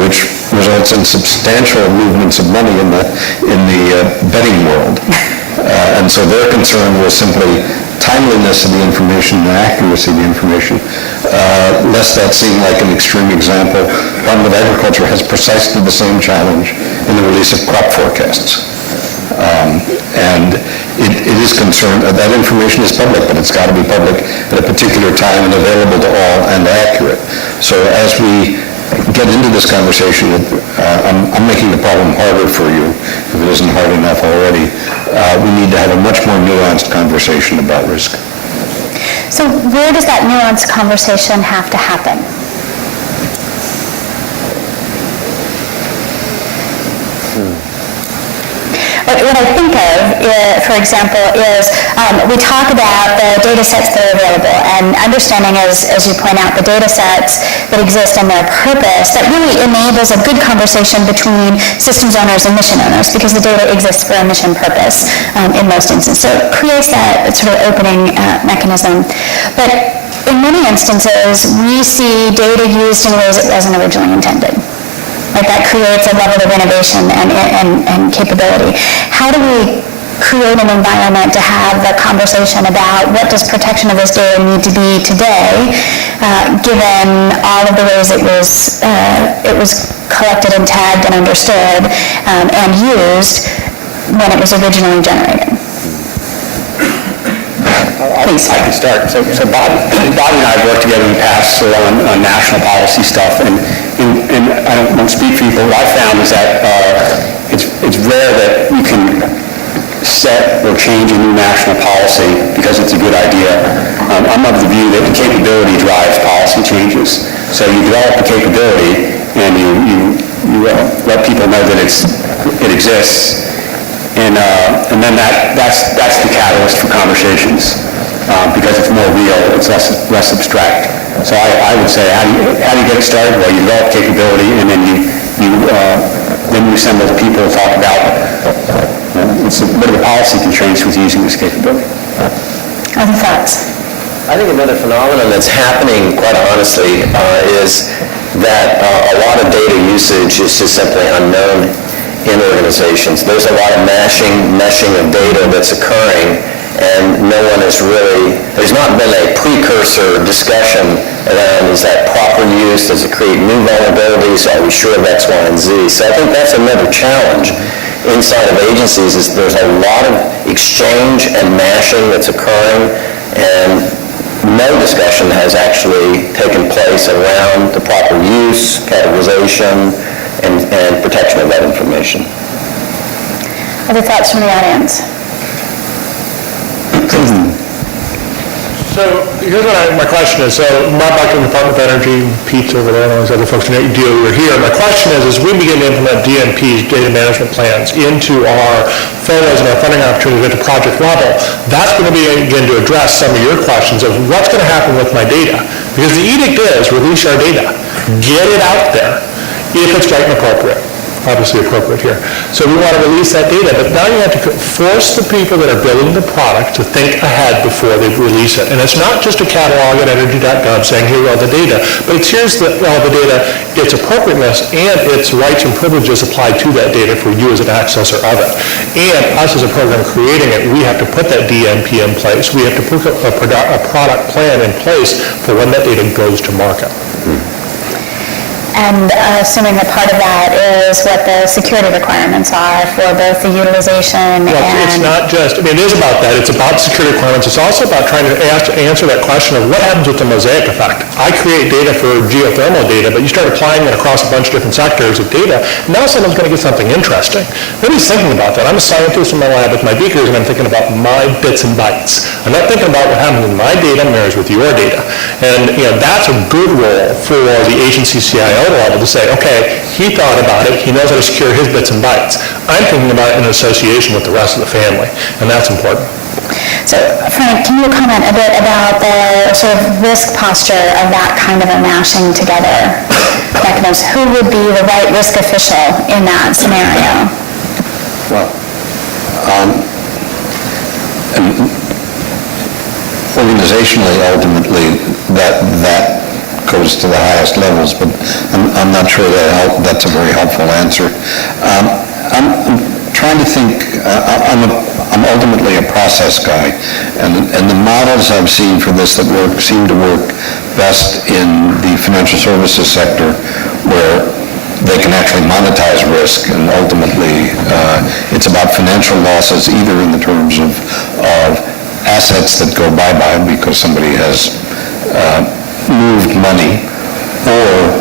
which results in substantial movements of money in the betting world. And so their concern was simply timeliness of the information and accuracy of the information, lest that seem like an extreme example. Department of Agriculture has precisely the same challenge in the release of crop forecasts. And it is concerned that information is public, but it's got to be public at a particular time and available to all and accurate. So as we get into this conversation, I'm making the problem harder for you, if it isn't hard enough already. We need to have a much more nuanced conversation about risk. So where does that nuanced conversation have to happen? What I think of, for example, is we talk about the data sets that are available, and understanding, as you point out, the data sets that exist and their purpose, that really enables a good conversation between systems owners and mission owners, because the data exists for a mission purpose in most instances. So it creates that sort of opening mechanism. But in many instances, we see data used in ways it wasn't originally intended. Like that creates a level of innovation and capability. How do we create an environment to have the conversation about what does protection of this data need to be today, given all of the ways it was collected and tagged and understood and used when it was originally generated? I can start. So Bob and I have worked together in the past on national policy stuff, and I won't speak for you, but what I found is that it's rare that you can set or change a new national policy because it's a good idea. I'm of the view that the capability drives policy changes. So you develop the capability, and you let people know that it exists, and then that's the catalyst for conversations. Because it's more real, it's less abstract. So I would say, how do you get it started? Well, you develop capability, and then you assemble the people to talk about what are the policy constraints with using this capability? Other thoughts? I think another phenomenon that's happening, quite honestly, is that a lot of data usage is just simply unknown in organizations. There's a lot of meshing of data that's occurring, and no one is really, there's not been a precursor discussion around, is that proper use? Does it create new vulnerabilities? Are we sure of X, Y, and Z? So I think that's another challenge inside of agencies, is there's a lot of exchange and mashing that's occurring, and no discussion has actually taken place around the proper use, categorization, and protection of that information. Other thoughts from the audience? So here's what my question is. So Rob Buck from the Department of Energy, Pete over there, and all those other folks who are here. My question is, as we begin to implement DMPs, data management plans, into our photos and our funding opportunities at the project level, that's going to begin to address some of your questions of what's going to happen with my data. Because the edict is release our data. Get it out there if it's right and appropriate. Obviously appropriate here. So we want to release that data, but now you have to force the people that are building the product to think ahead before they release it. And it's not just a catalog at energy.gov saying, here are all the data, but it's here's all the data, its appropriateness, and its rights and privileges applied to that data for you as an accessor of it. And us as a program creating it, we have to put that DMP in place. We have to put a product plan in place for when that data goes to market. And assuming that part of that is what the security requirements are for both the utilization Well, and... it's not just, I mean, it is about that. It's about security requirements. It's also about trying to answer that question of what happens with the mosaic effect. I create data for geothermal data, but you start applying it across a bunch of different sectors of data. Now someone's going to get something interesting. Nobody's thinking about that. I'm a scientist in my lab with my beakers, and I'm thinking about my bits and bytes. I'm not thinking about what happens when my data mirrors with your data. And, that's a good role for the agency CIO level to say, okay, he thought about it, he knows how to secure his bits and bytes. I'm thinking about it in association with the rest of the family, and that's important. So, Frank, can you comment a bit about the sort of risk posture of that kind of a mashing together mechanism? Who would be the right risk official in that scenario? Well, organizationally, ultimately, that goes to the highest levels, but I'm not sure that's a very helpful answer. I'm trying to think, I'm ultimately a process guy, and the models I've seen for this that seem to work best in the financial services sector, where they can actually monetize risk, and ultimately it's about financial losses either in the terms of assets that go bye-bye because somebody has moved money, or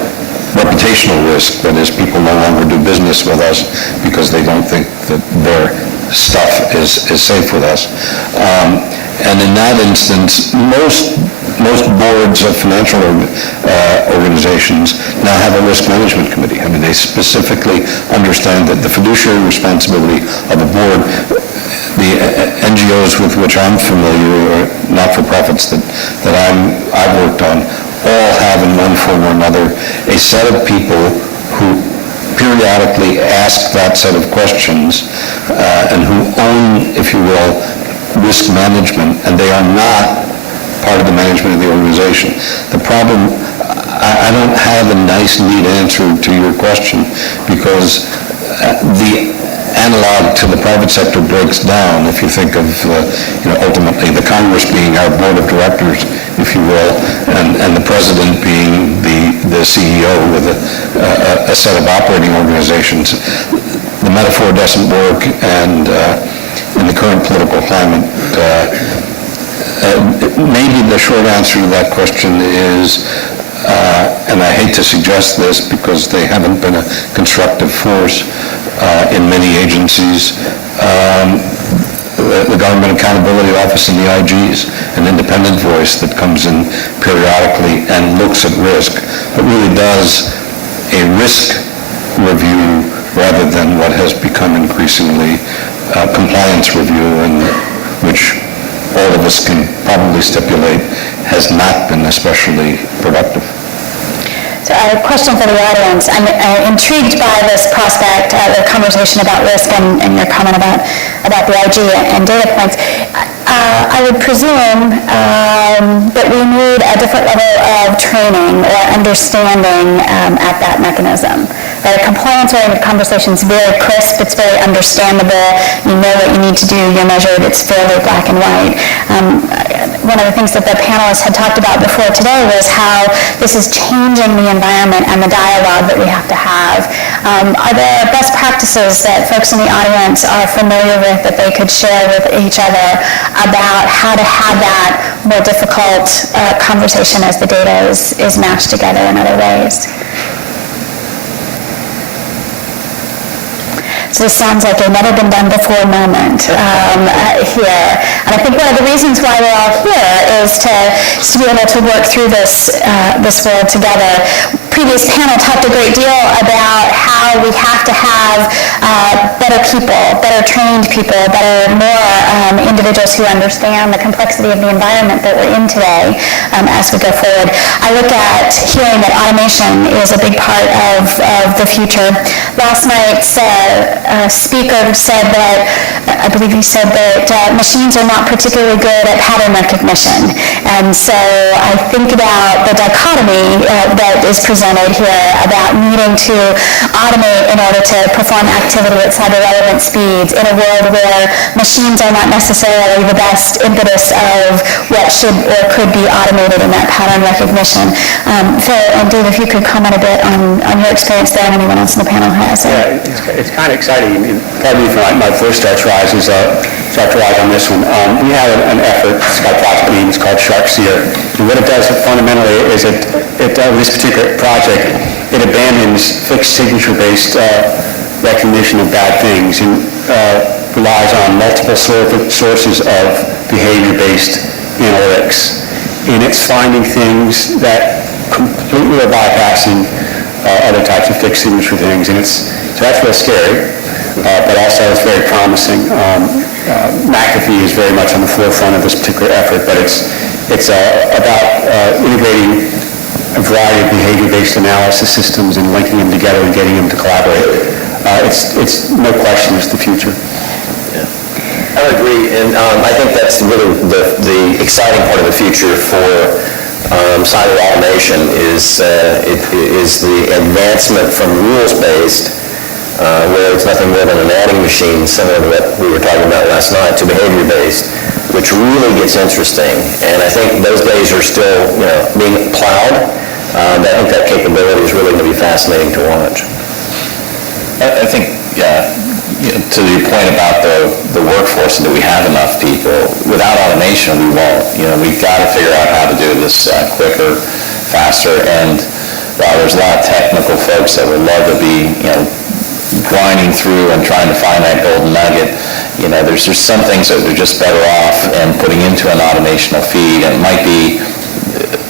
reputational risk, that is, people no longer do business with us because they don't think that their stuff is safe with us. And in that instance, most boards of financial organizations now have a risk management committee. I mean, they specifically understand that the fiduciary responsibility of a board, the NGOs with which I'm familiar, or not-for-profits that I've worked on, all have in one form or another a set of people who periodically ask that set of questions and who own, if you will, risk management, and they are not part of the management of the organization. The problem, I don't have a nice, neat answer to your question, because the analog to the private sector breaks down if you think of, ultimately the Congress being our board of directors, if you will, and the president being the CEO with a set of operating organizations. The metaphor doesn't work, and in the current political climate, maybe the short answer to that question is, and I hate to suggest this because they haven't been a constructive force in many agencies, the Government Accountability Office and the IGs, an independent voice that comes in periodically and looks at risk, but really does a risk review rather than what has become increasingly compliance review, and which all of us can probably stipulate has not been especially productive. So a question for the audience. I'm intrigued by this prospect, the conversation about risk and your comment about the IG and data points. I would presume that we need a different level of training or understanding at that mechanism. A compliance-oriented conversation is very crisp, it's very understandable, you know what you need to do, you're measured, it's fairly black and white. One of the things that the panelists had talked about before today was how this is changing the environment and the dialogue that we have to have. Are there best practices that folks in the audience are familiar with that they could share with each other about how to have that more difficult conversation as the data is matched together in other ways? So this sounds like a never-been-done-before moment here. And I think one of the reasons why we're all here is to be able to work through this world together. Previous panel talked a great deal about how we have to have better people, better trained people, more individuals who understand the complexity of the environment that we're in today as we go forward. I look at hearing that automation is a big part of the future. Last night's speaker said that, I believe he said that machines are not particularly good at pattern recognition. And so I think about the dichotomy that is presented here about needing to automate in order to perform activity at cyber-relevant speeds in a world where machines are not necessarily the best impetus of what should or could be automated in that pattern recognition. Phil and Dave, if you could comment a bit on your experience there and anyone else in the panel has. Yeah, it's kind of exciting. Pardon me for my first start-to-rise on this one. We have an effort, it's got a project name, it's called SharkSeer. And what it does fundamentally is this particular project, it abandons fixed signature-based recognition of bad things and relies on multiple sources of behavior-based analytics. And it's finding things that completely are bypassing other types of fixed signature things. And so that's real scary, but also it's very promising. McAfee is very much on the forefront of this particular effort, but it's about integrating a variety of behavior-based analysis systems and linking them together and getting them to collaborate. It's no question, it's the future. I would agree, and I think that's really the exciting part of the future for cyber automation is the advancement from rules-based, where it's nothing more than an adding machine, similar to what we were talking about last night, to behavior-based, which really gets interesting. And I think those days are still being plowed. I think that capability is really going to be fascinating to watch. I think, to your point about the workforce and that we have enough people, without automation we won't. We've got to figure out how to do this quicker, faster, and while there's a lot of technical folks that would love to be, grinding through and trying to find that golden nugget, there's just some things that they're just better off and putting into an automational feed, and it might be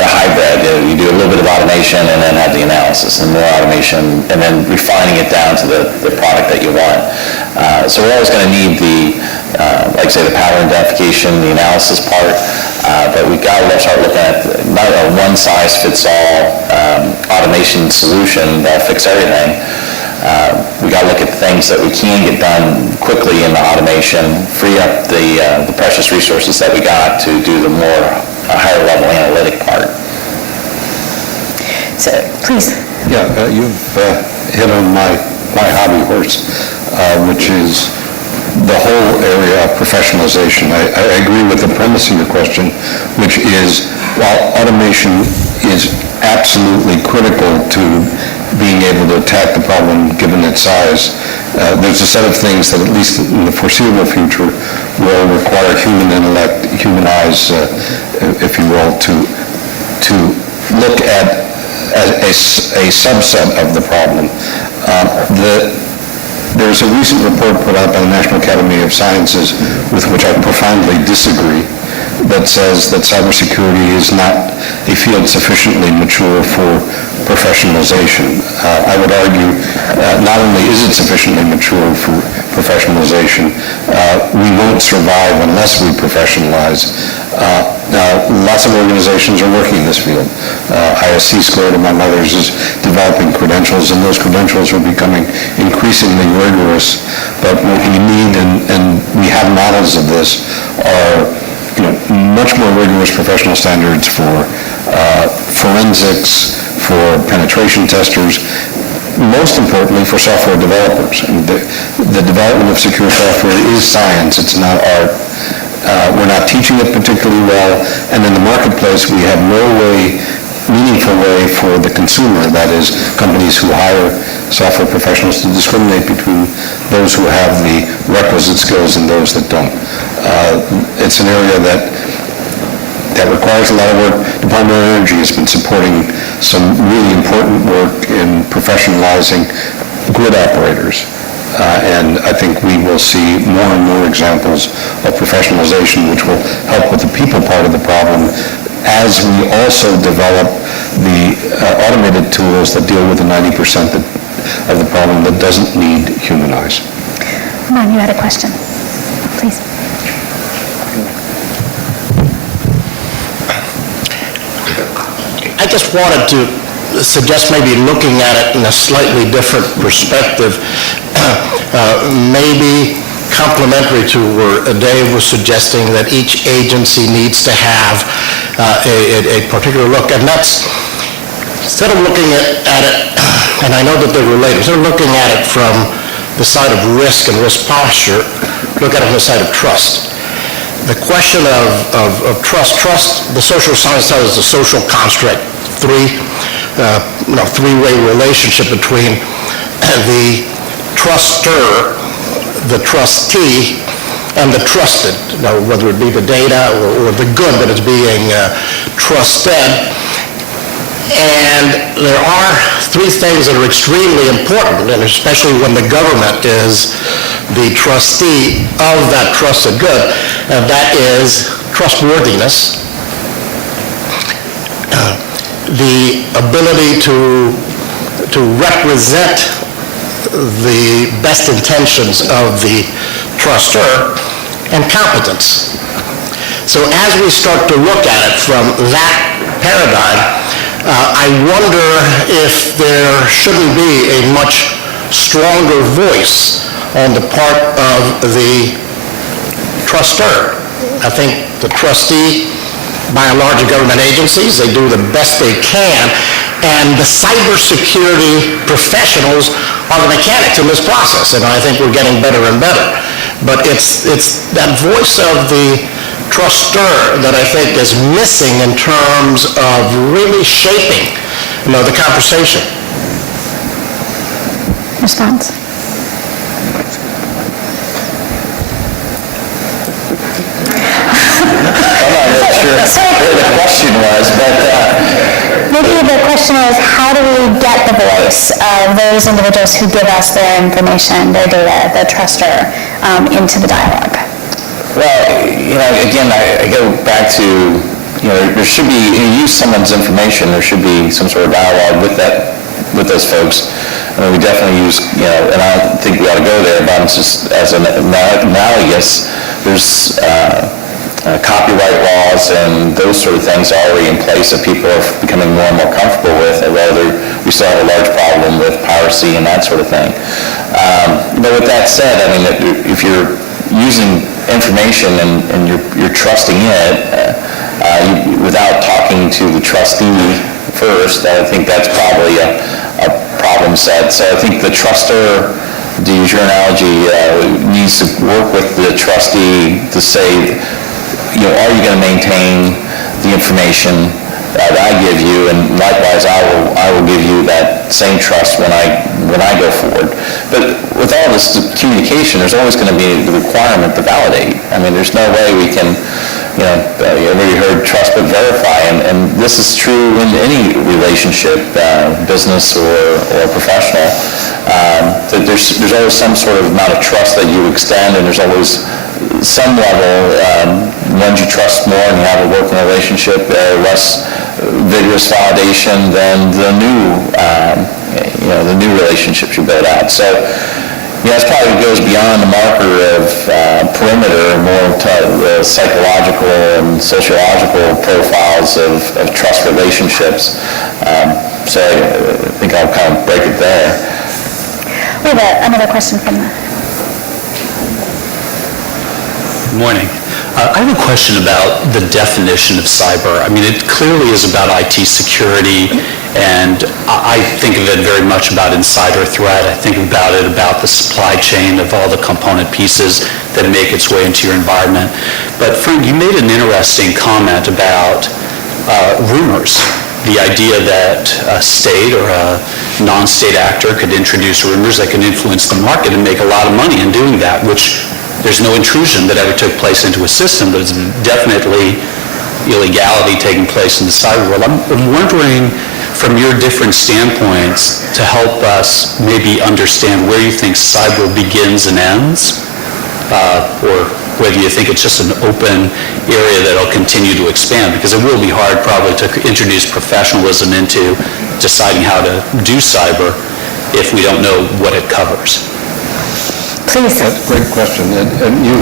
a hybrid. You do a little bit of automation and then have the analysis, and more automation, and then refining it down to the product that you want. So we're always going to need like say, the pattern identification, the analysis part, but we've got to start looking at not a one-size-fits-all automation solution that'll fix everything. We got to look at things that we can get done quickly in the automation, free up the precious resources that we got to do the more higher level analytic part. So, please. Yeah, you've hit on my hobby horse, which is the whole area of professionalization. I agree with the premise of your question, which is while automation is absolutely critical to being able to attack the problem given its size, there's a set of things that at least in the foreseeable future will require human intellect, human eyes, if you will, to look at a subset of the problem. There's a recent report put out by the National Academy of Sciences with which I profoundly disagree, that says that cybersecurity is not a field sufficiently mature for professionalization. I would argue not only is it sufficiently mature for professionalization, we won't survive unless we professionalize. Lots of organizations are working in this field. ISC Squared, among others, is developing credentials, and those credentials are becoming increasingly rigorous. But what we need, and we have models of this, are much more rigorous professional standards for forensics, for penetration testers, most importantly for software developers. And the development of secure software is science, it's not art. We're not teaching it particularly well, and in the marketplace we have no meaningful way for the consumer, that is, companies who hire software professionals, to discriminate between those who have the requisite skills and those that don't. It's an area that requires a lot of work. Department of Energy has been supporting some really important work in professionalizing grid operators. And I think we will see more and more examples of professionalization, which will help with the people part of the problem, as we also develop the automated tools that deal with the 90% of the problem that doesn't need human eyes. Ron, you had a question, please. I just wanted to suggest maybe looking at it in a slightly different perspective, maybe complementary to where Dave was suggesting that each agency needs to have a particular look. And that's, instead of looking at it, and I know that they're related, instead of looking at it from the side of risk and risk posture, look at it from the side of trust. The question of trust, the social science tells us, is a social construct, three-way relationship between the truster, the trustee, and the trusted, whether it be the data or the good that is being trusted. And there are three things that are extremely important, and especially when the government is the trustee of that trusted good, and that is trustworthiness, the ability to represent the best intentions of the trustor, and competence. So as we start to look at it from that paradigm, I wonder if there shouldn't be a much stronger voice on the part of the trustor. I think the trustee, by and large, government agencies, they do the best they can, and the cybersecurity professionals are the mechanics in this process, and I think we're getting better and better. But it's that voice of the trustor that I think is missing in terms of really shaping, the conversation. Response? The question was, but... Maybe the question is, how do we get the voice of those individuals who give us their information, their data, the truster, into the dialogue? Well, again, I go back to, there should be, use someone's information, there should be some sort of dialogue with those folks. I mean, we definitely use, and I don't think we ought to go there, but it's just as an analogous, there's copyright laws and those sort of things are already in place that people are becoming more and more comfortable with, and rather we still have a large problem with piracy and that sort of thing. But with that said, I mean, if you're using information and you're trusting it without talking to the trustee first, I think that's probably a problem set. So I think the truster, to use your analogy, needs to work with the trustee to say, are you going to maintain the information that I give you, and likewise I will give you that same trust when I go forward. But with all this communication, there's always going to be the requirement to validate. I mean, there's no way we can, everybody heard trust but verify, and this is true in any relationship, business or professional. That there's always some sort of amount of trust that you extend, and there's always some level, ones you trust more and you have a working relationship, less vigorous validation than the new relationships you build out. So, That's probably goes beyond the marker of perimeter, more to the psychological and sociological profiles of trust relationships. So I think I'll kind of break it there. We have another question from the... Good morning. I have a question about the definition of cyber. I mean, it clearly is about IT security, and I think of it very much about insider threat. I think about it about the supply chain of all the component pieces that make its way into your environment. But Frank, you made an interesting comment about rumors. The idea that a state or a non-state actor could introduce rumors that can influence the market and make a lot of money in doing that, which there's no intrusion that ever took place into a system, but it's definitely illegality taking place in the cyber world. I'm wondering, from your different standpoints, to help us maybe understand where you think cyber begins and ends, or whether you think it's just an open area that'll continue to expand, because it will be hard probably to introduce professionalism into deciding how to do cyber if we don't know what it covers. Please. That's a great question. And you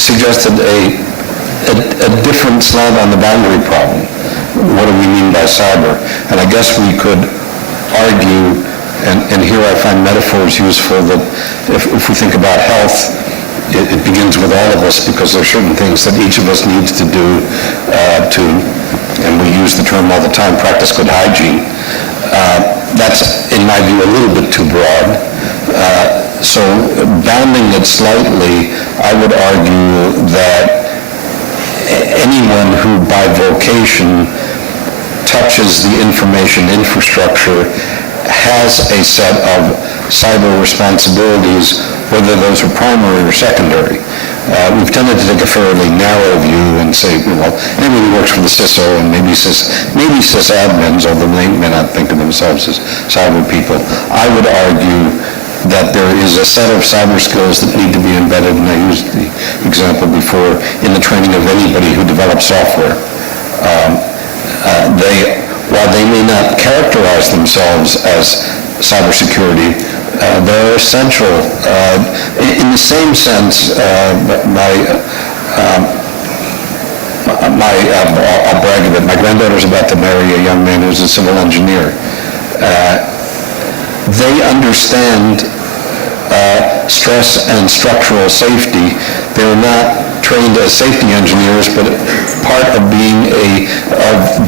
suggested a different slant on the boundary problem. What do we mean by cyber? And I guess we could argue, and here I find metaphors useful, that if we think about health, it begins with all of us, because there are certain things that each of us needs to do and we use the term all the time, practice good hygiene. That's, in my view, a little bit too broad. So bounding it slightly, I would argue that anyone who by vocation touches the information infrastructure has a set of cyber responsibilities, whether those are primary or secondary. We've tended to take a fairly narrow view and say, well, anybody who works for the CISO and maybe sysadmins, although they may not think of themselves as cyber people. I would argue that there is a set of cyber skills that need to be embedded, and I used the example before, in the training of anybody who develops software. While they may not characterize themselves as cybersecurity, they're essential. In the same sense, I'll brag a bit. My granddaughter's about to marry a young man who's a civil engineer. They understand stress and structural safety. They're not trained as safety engineers, but part of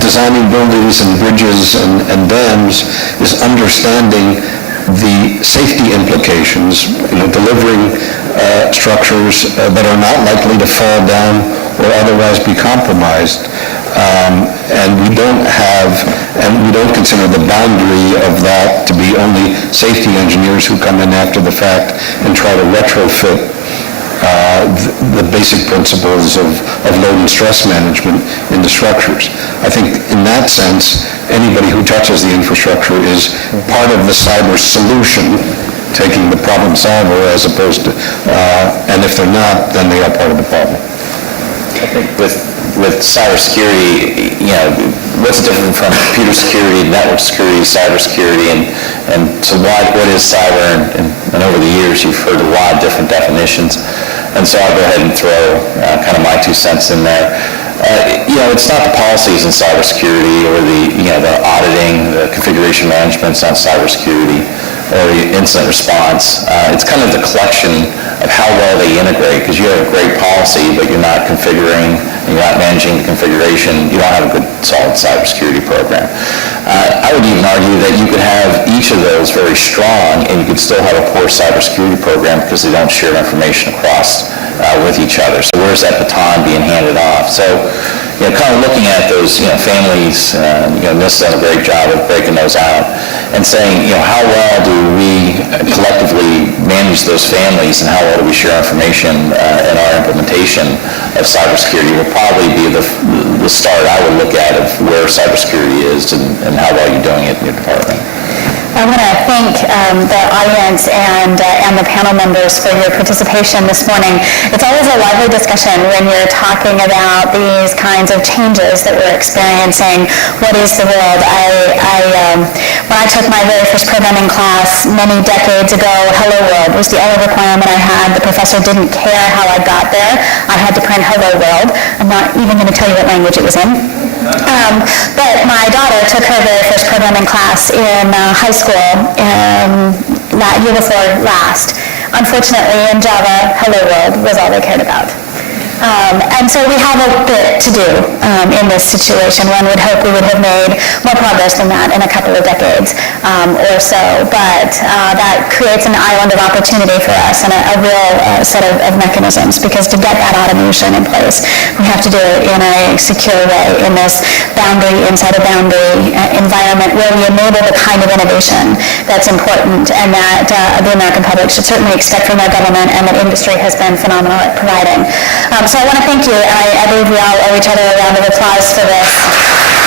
designing buildings and bridges and dams is understanding the safety implications, delivering structures that are not likely to fall down or otherwise be compromised. And we don't consider the boundary of that to be only safety engineers who come in after the fact and try to retrofit the basic principles of load and stress management into structures. I think in that sense, anybody who touches the infrastructure is part of the cyber solution, taking the problem solver as opposed to, and if they're not, then they are part of the problem. I think with cybersecurity, what's different from computer security, network security, cybersecurity, and so what is cyber? And over the years, you've heard a lot of different definitions. And so I'll go ahead and throw kind of my 2 cents in there. It's not the policies in cybersecurity or the auditing, the configuration management. It's not cybersecurity or the incident response. It's kind of the collection of how well they integrate, because you have a great policy, but you're not configuring, and you're not managing the configuration. You don't have a good, solid cybersecurity program. I would even argue that you could have each of those very strong, and you could still have a poor cybersecurity program because they don't share information across with each other. So where's that baton being handed off? So, kind of looking at those, families, NIST's done a great job of breaking those out and saying, how well do we collectively manage those families and how well do we share information in our implementation of cybersecurity will probably be the start I would look at of where cybersecurity is and how well you're doing it in your department. I want to thank the audience and the panel members for your participation this morning. It's always a lively discussion when you're talking about these kinds of changes that we're experiencing. What is the world? When I took my very first programming class many decades ago, Hello World was the only requirement I had. The professor didn't care how I got there. I had to print Hello World. I'm not even going to tell you what language it was in. But my daughter took her very first programming class in high school year before last. Unfortunately, in Java, Hello World was all they cared about. And so we have a bit to do in this situation. One would hope we would have made more progress than that in a couple of decades or so, but that creates an island of opportunity for us and a real set of mechanisms, because to get that automation in place, we have to do it in a secure way in this boundary inside a boundary environment where we enable the kind of innovation that's important and that the American public should certainly expect from their government and that industry has been phenomenal at providing. So I want to thank you, and I believe we all owe each other a round of applause for this.